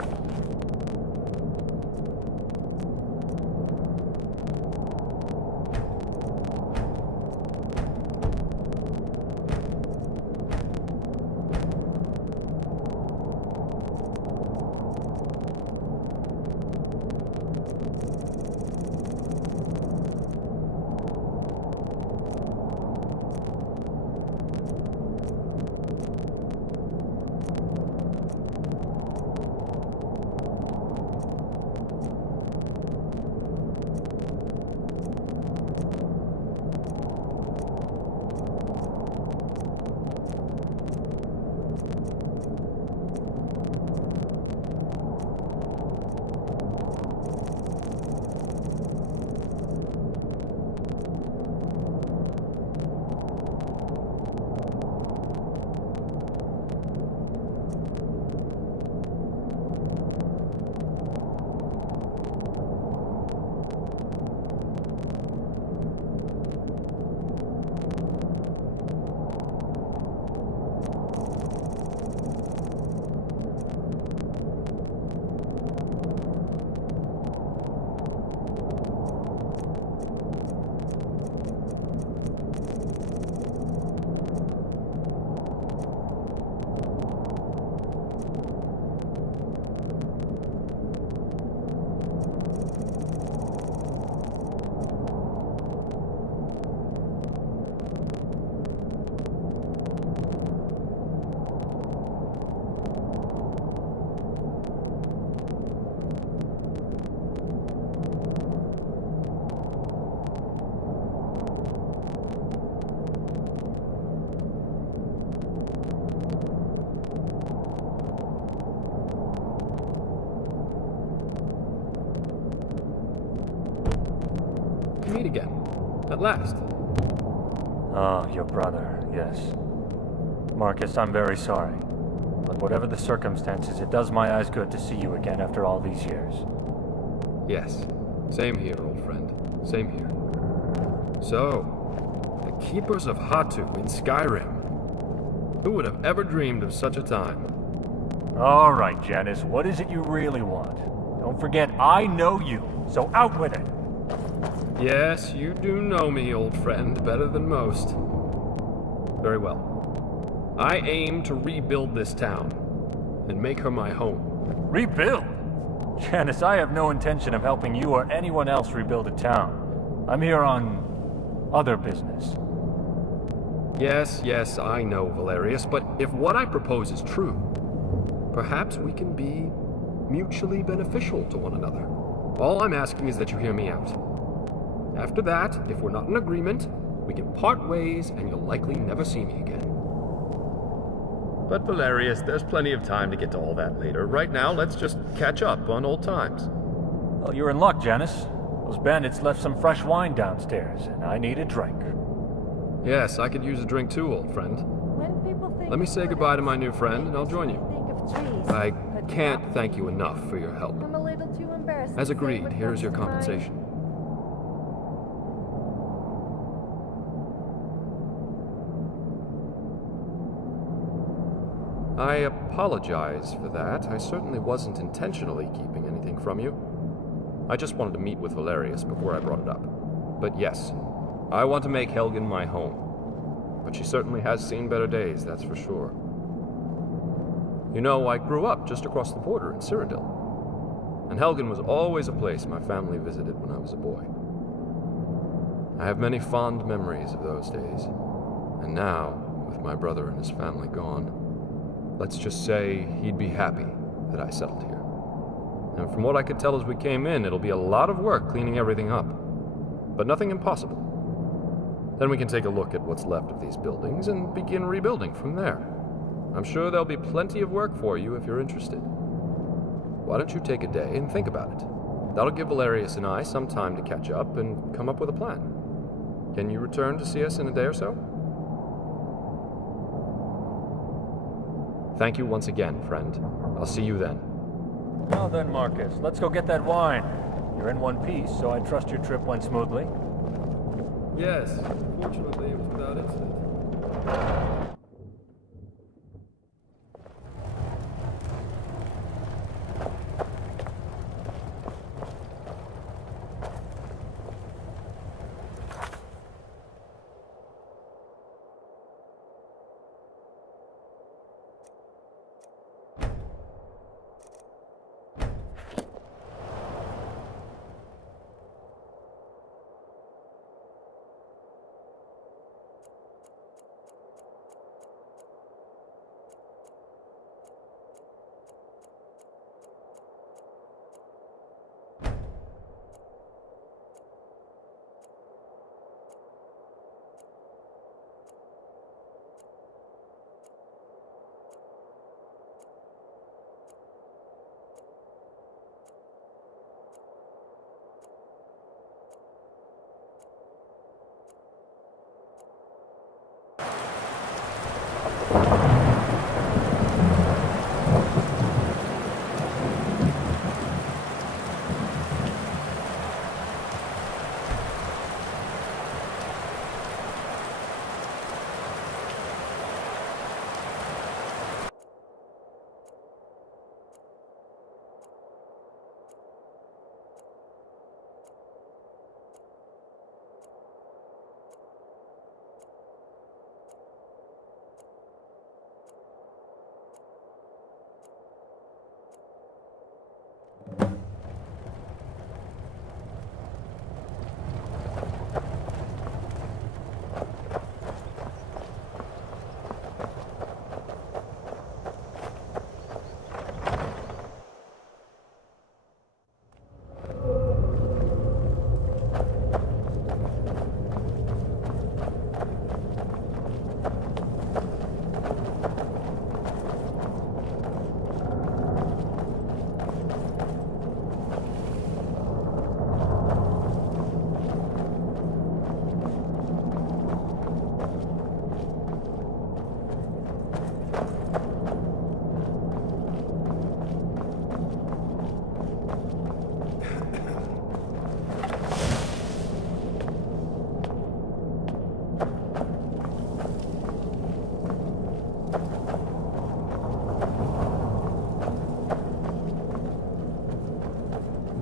Meet again. At last. Ah, your brother, yes. Marcus, I'm very sorry. But whatever the circumstances, it does my eyes good to see you again after all these years. Yes. Same here, old friend. Same here. So, the Keepers of Hatu in SKYRIM. Who would have ever dreamed of such a time? All right, Janice, what is it you really want? Don't forget, I know you, so out with it. Yes, you do know me, old friend, better than most. Very well. I aim to rebuild this town and make her my home. Rebuild? Janice, I have no intention of helping you or anyone else rebuild a town. I'm here on other business. Yes, I know, Valerius, but if what I propose is true, perhaps we can be mutually beneficial to one another. All I'm asking is that you hear me out. After that, if we're not in agreement, we can part ways and you'll likely never see me again. But Valerius, there's plenty of time to get to all that later. Right now, let's just catch up on old times. Well, you're in luck, Janice. Those bandits left some fresh wine downstairs, and I need a drink. Yes, I could use a drink too, old friend. When people think Let me say goodbye to my new friend, and I'll join you. think of trees, I but can't thank you enough for your help. I'm a little too embarrassed. As to say agreed, what here is comes your to mind. compensation. I apologize for that. I certainly wasn't intentionally keeping anything from you. I just wanted to meet with Valerius before I brought it up. But yes, I want to make Helgen my home. But she certainly has seen better days, that's for sure. You know, I grew up just across the border in Cyrodiil, and Helgen was always a place my family visited when I was a boy. I have many fond memories of those days, and now, with my brother and his family gone, let's just say he'd be happy that I settled here. And from what I could tell as we came in, it'll be a lot of work cleaning everything up, but nothing impossible. Then we can take a look at what's left of these buildings and begin rebuilding from there. I'm sure there'll be plenty of work for you if you're interested. Why don't you take a day and think about it? That'll give Valerius and I some time to catch up and come up with a plan. Can you return to see us in a day or so? Thank you once again, friend. I'll see you then. Now then, Marcus, let's go get that wine. You're in one piece, so I trust your trip went smoothly. Yes, fortunately it was without incident.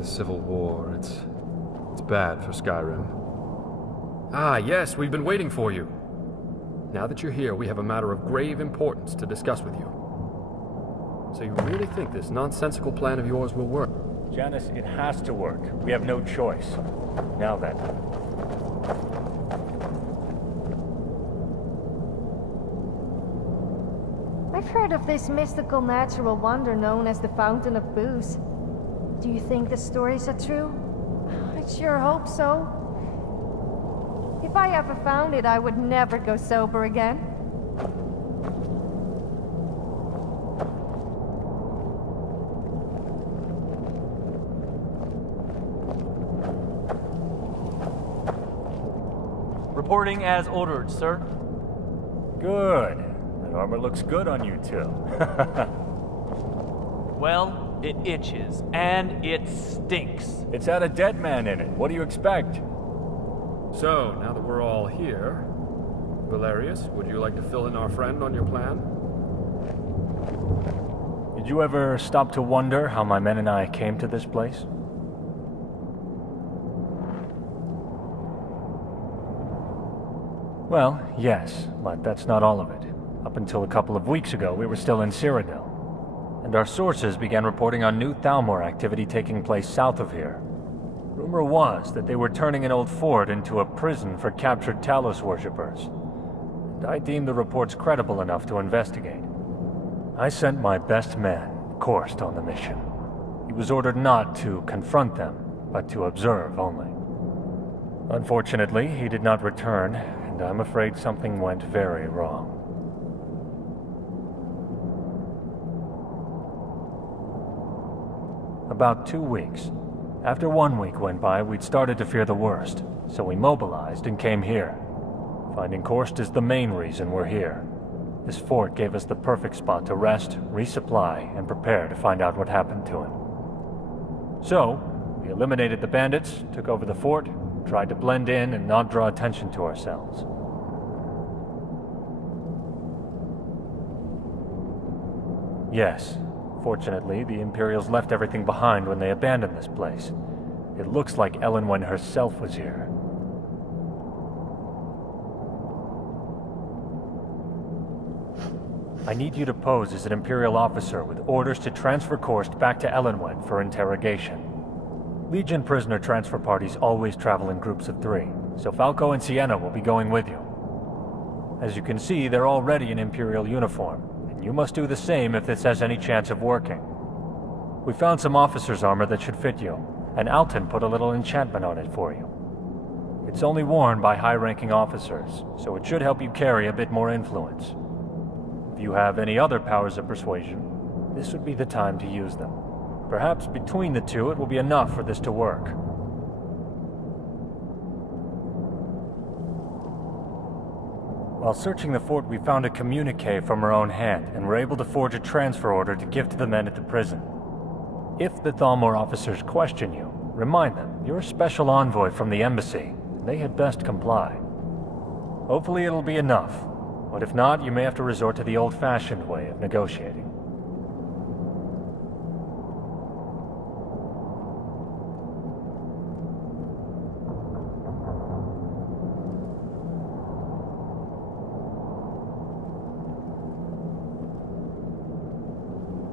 Civil War. It's bad for Skyrim. Ah, yes, we've been waiting for you. Now that you're here, we have a matter of grave importance to discuss with you. So you really think this nonsensical plan of yours will work? Janice, it has to work. We have no choice. Now then. I've heard of this mystical natural wonder known as the Fountain of Booze. Do you think the stories are true? I sure hope so. If I ever found it, I would never go sober again. Reporting as ordered, sir. Good. That armor looks good on you two. Well, it itches, and it stinks. It's had a dead man in it. What do you expect? So, now that we're all here, Valerius, would you like to fill in our friend on your plan? Did you ever stop to wonder how my men and I came to this place? Well, yes, but that's not all of it. Up until a couple of weeks ago, we were still in Cyrodiil. and our sources began reporting on new Thalmor activity taking place south of here. Rumor was that they were turning an old fort into a prison for captured Talos worshippers, and I deemed the reports credible enough to investigate. I sent my best man, Korst, on the mission. He was ordered not to confront them, but to observe only. Unfortunately, he did not return, and I'm afraid something went very wrong. About 2 weeks. After 1 week went by, we'd started to fear the worst, so we mobilized and came here. Finding Korst is the main reason we're here. This fort gave us the perfect spot to rest, resupply, and prepare to find out what happened to him. So, we eliminated the bandits, took over the fort, tried to blend in and not draw attention to ourselves. Yes, fortunately, the Imperials left everything behind when they abandoned this place. It looks like Elenwen herself was here. I need you to pose as an Imperial officer with orders to transfer Korst back to Elenwen for interrogation. Legion prisoner transfer parties always travel in groups of 3, so Falco and Sienna will be going with you. As you can see, they're already in Imperial uniform, and you must do the same if this has any chance of working. We found some officer's armor that should fit you, and Alton put a little enchantment on it for you. It's only worn by high-ranking officers, so it should help you carry a bit more influence. If you have any other powers of persuasion, this would be the time to use them. Perhaps between the two it will be enough for this to work. While searching the fort, we found a communique from her own hand, and were able to forge a transfer order to give to the men at the prison. If the Thalmor officers question you, remind them you're a special envoy from the embassy, and they had best comply. Hopefully it'll be enough, but if not, you may have to resort to the old-fashioned way of negotiating.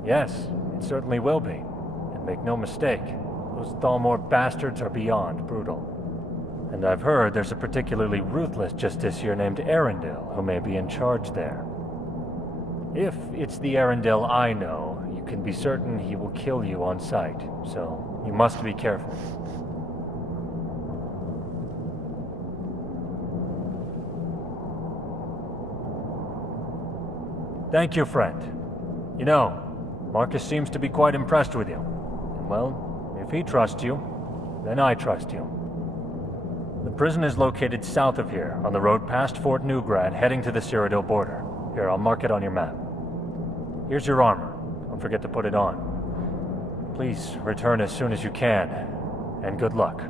Yes, it certainly will be. And make no mistake, those Thalmor bastards are beyond brutal. And I've heard there's a particularly ruthless justiciar named Arundel who may be in charge there. If it's the Arundel I know, you can be certain he will kill you on sight, so you must be careful. Thank you, friend. You know, Marcus seems to be quite impressed with you. And well, if he trusts you, then I trust you. The prison is located south of here, on the road past Fort Newgrad, heading to the Cyrodiil border. Here, I'll mark it on your map. Here's your armor. Don't forget to put it on. Please return as soon as you can, and good luck.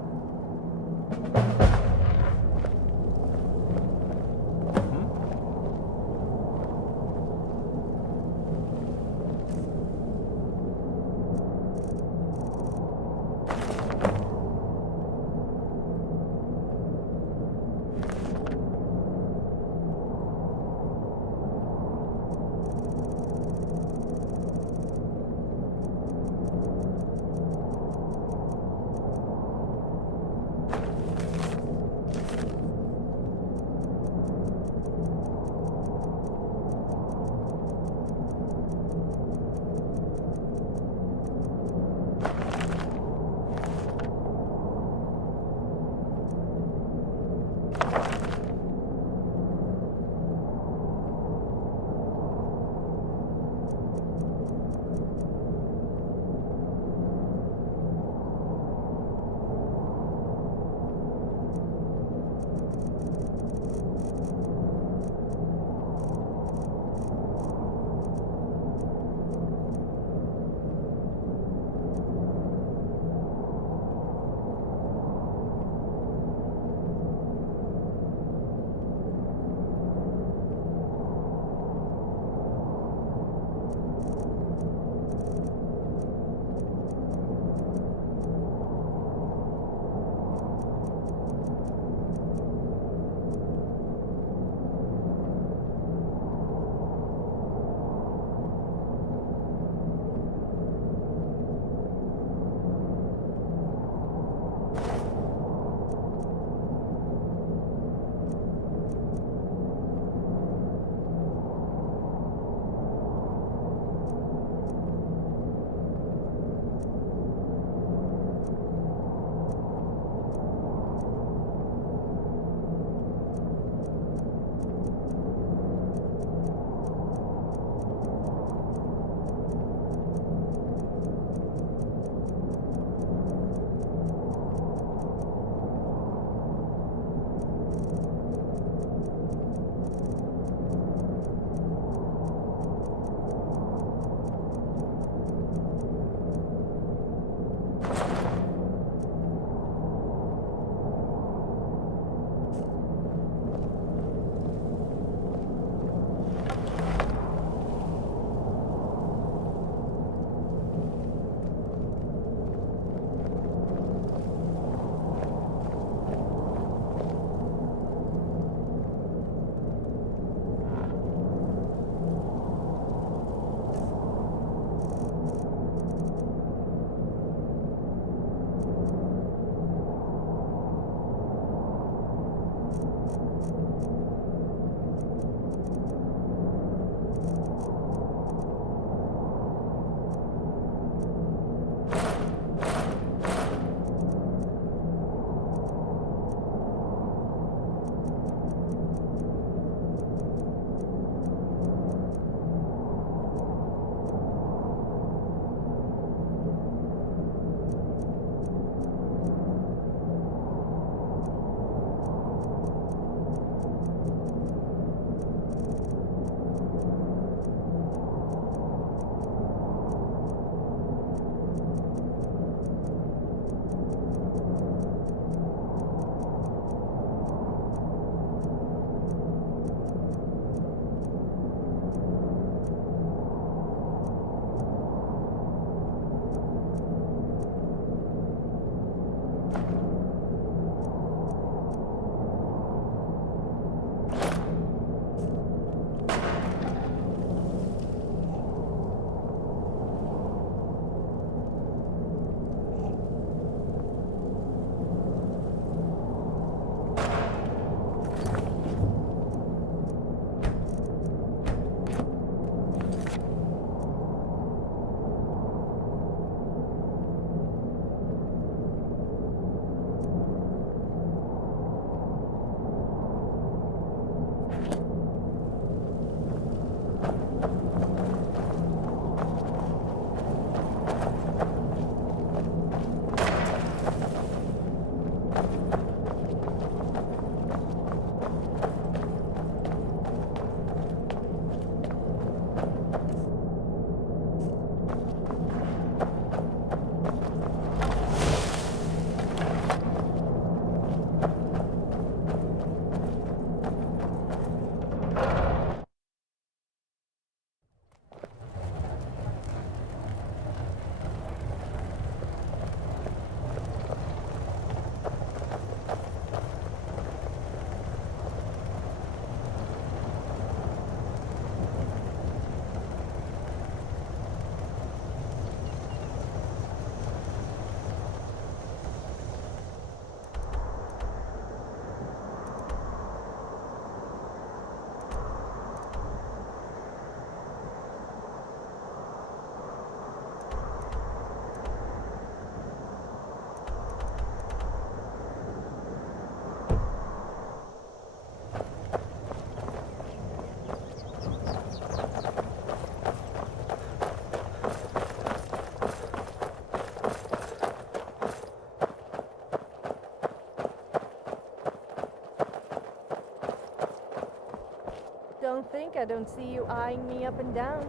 don't think I don't see you eyeing me up and down.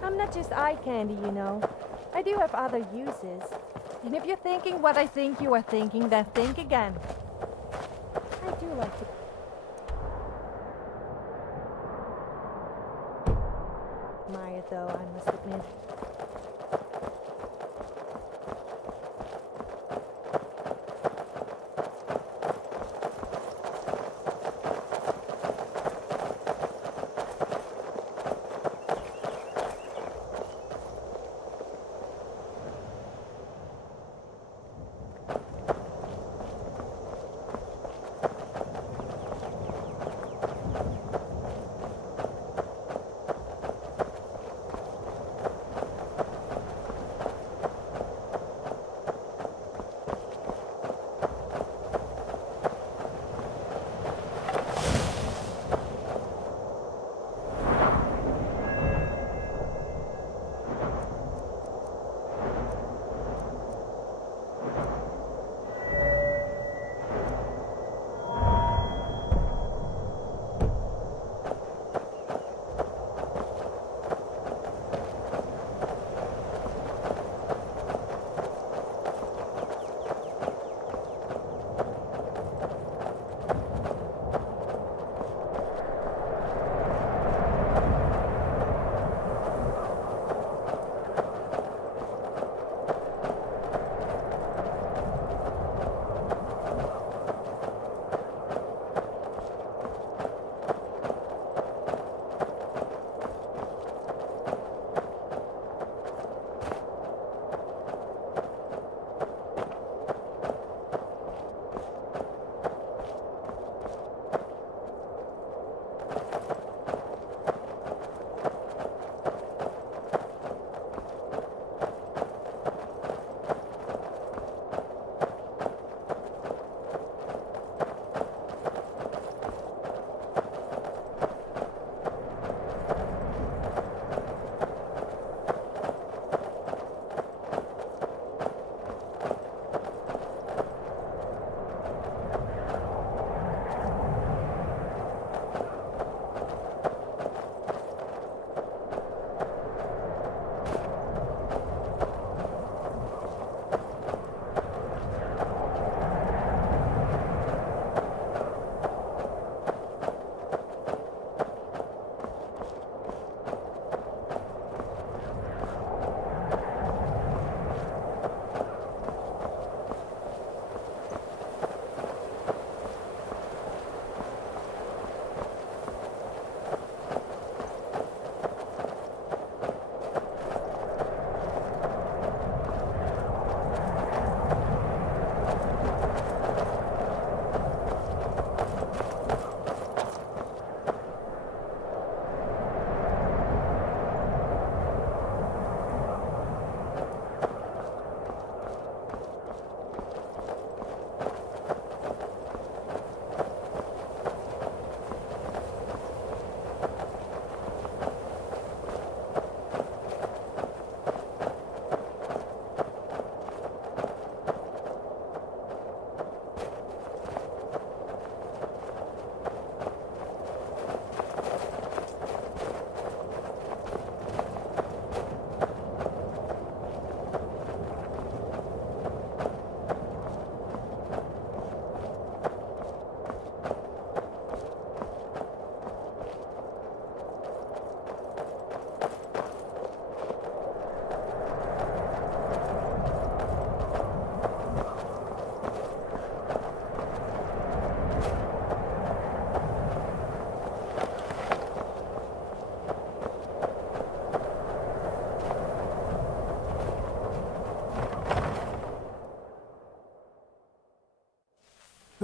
I'm not just eye candy, you know. I do have other uses. And if you're thinking what I think you are thinking, then think again. I do like to... admire it, though, I must admit.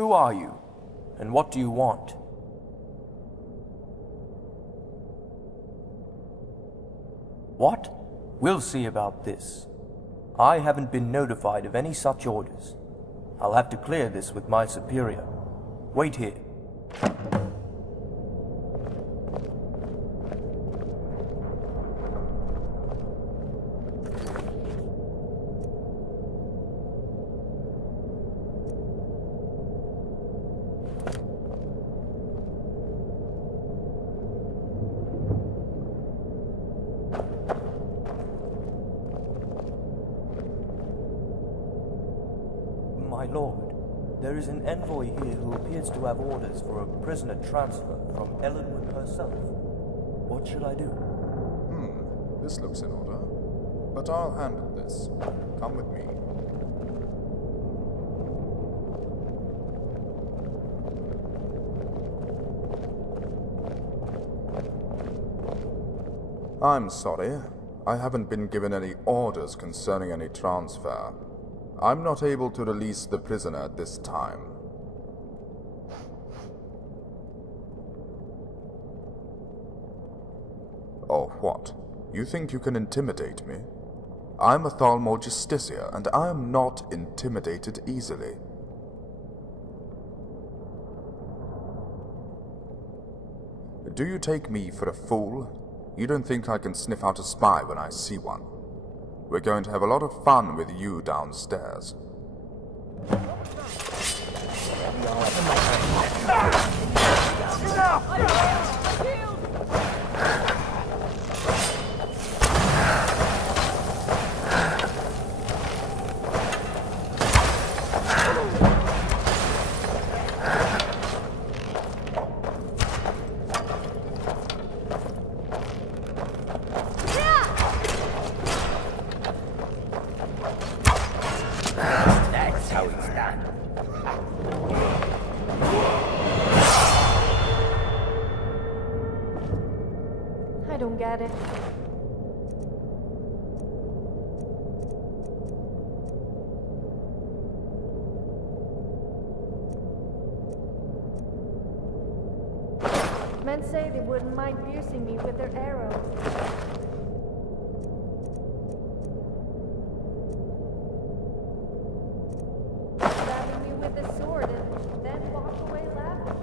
Who are you, and what do you want? What? We'll see about this. I haven't been notified of any such orders. I'll have to clear this with my superior. Wait here. My lord, there is an envoy here who appears to have orders for a prisoner transfer from Ellenwood herself. What should I do? This looks in order. But I'll handle this. Come with me. I'm sorry. I haven't been given any orders concerning any transfer. I'm not able to release the prisoner at this time. Oh, what? You think you can intimidate me? I'm a Thalmor Justicia, and I am not intimidated easily. Do you take me for a fool? You don't think I can sniff out a spy when I see one? We're going to have a lot of fun with you downstairs. I don't get it. Men say they wouldn't mind piercing me with their arrow. Stabbing me with a sword and then walk away laughing.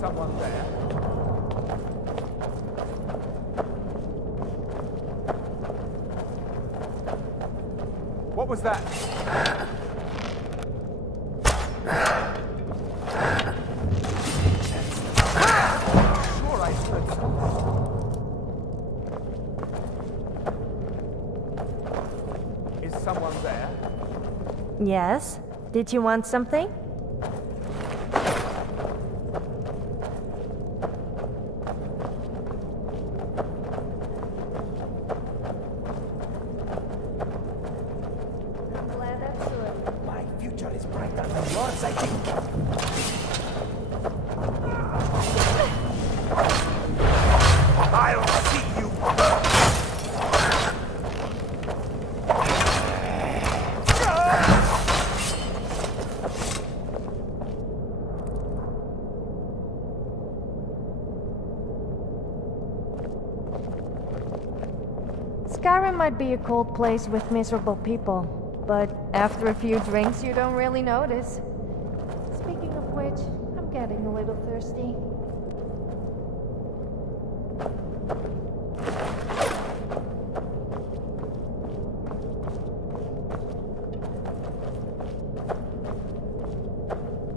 Someone there? What was that? Sure, I heard something. Is someone there? Yes? Did you want something? It's brighter than yours, I think. I'll see you. Skyrim might be a cold place with miserable people, but after a few drinks, you don't really notice. Speaking of which, I'm getting a little thirsty.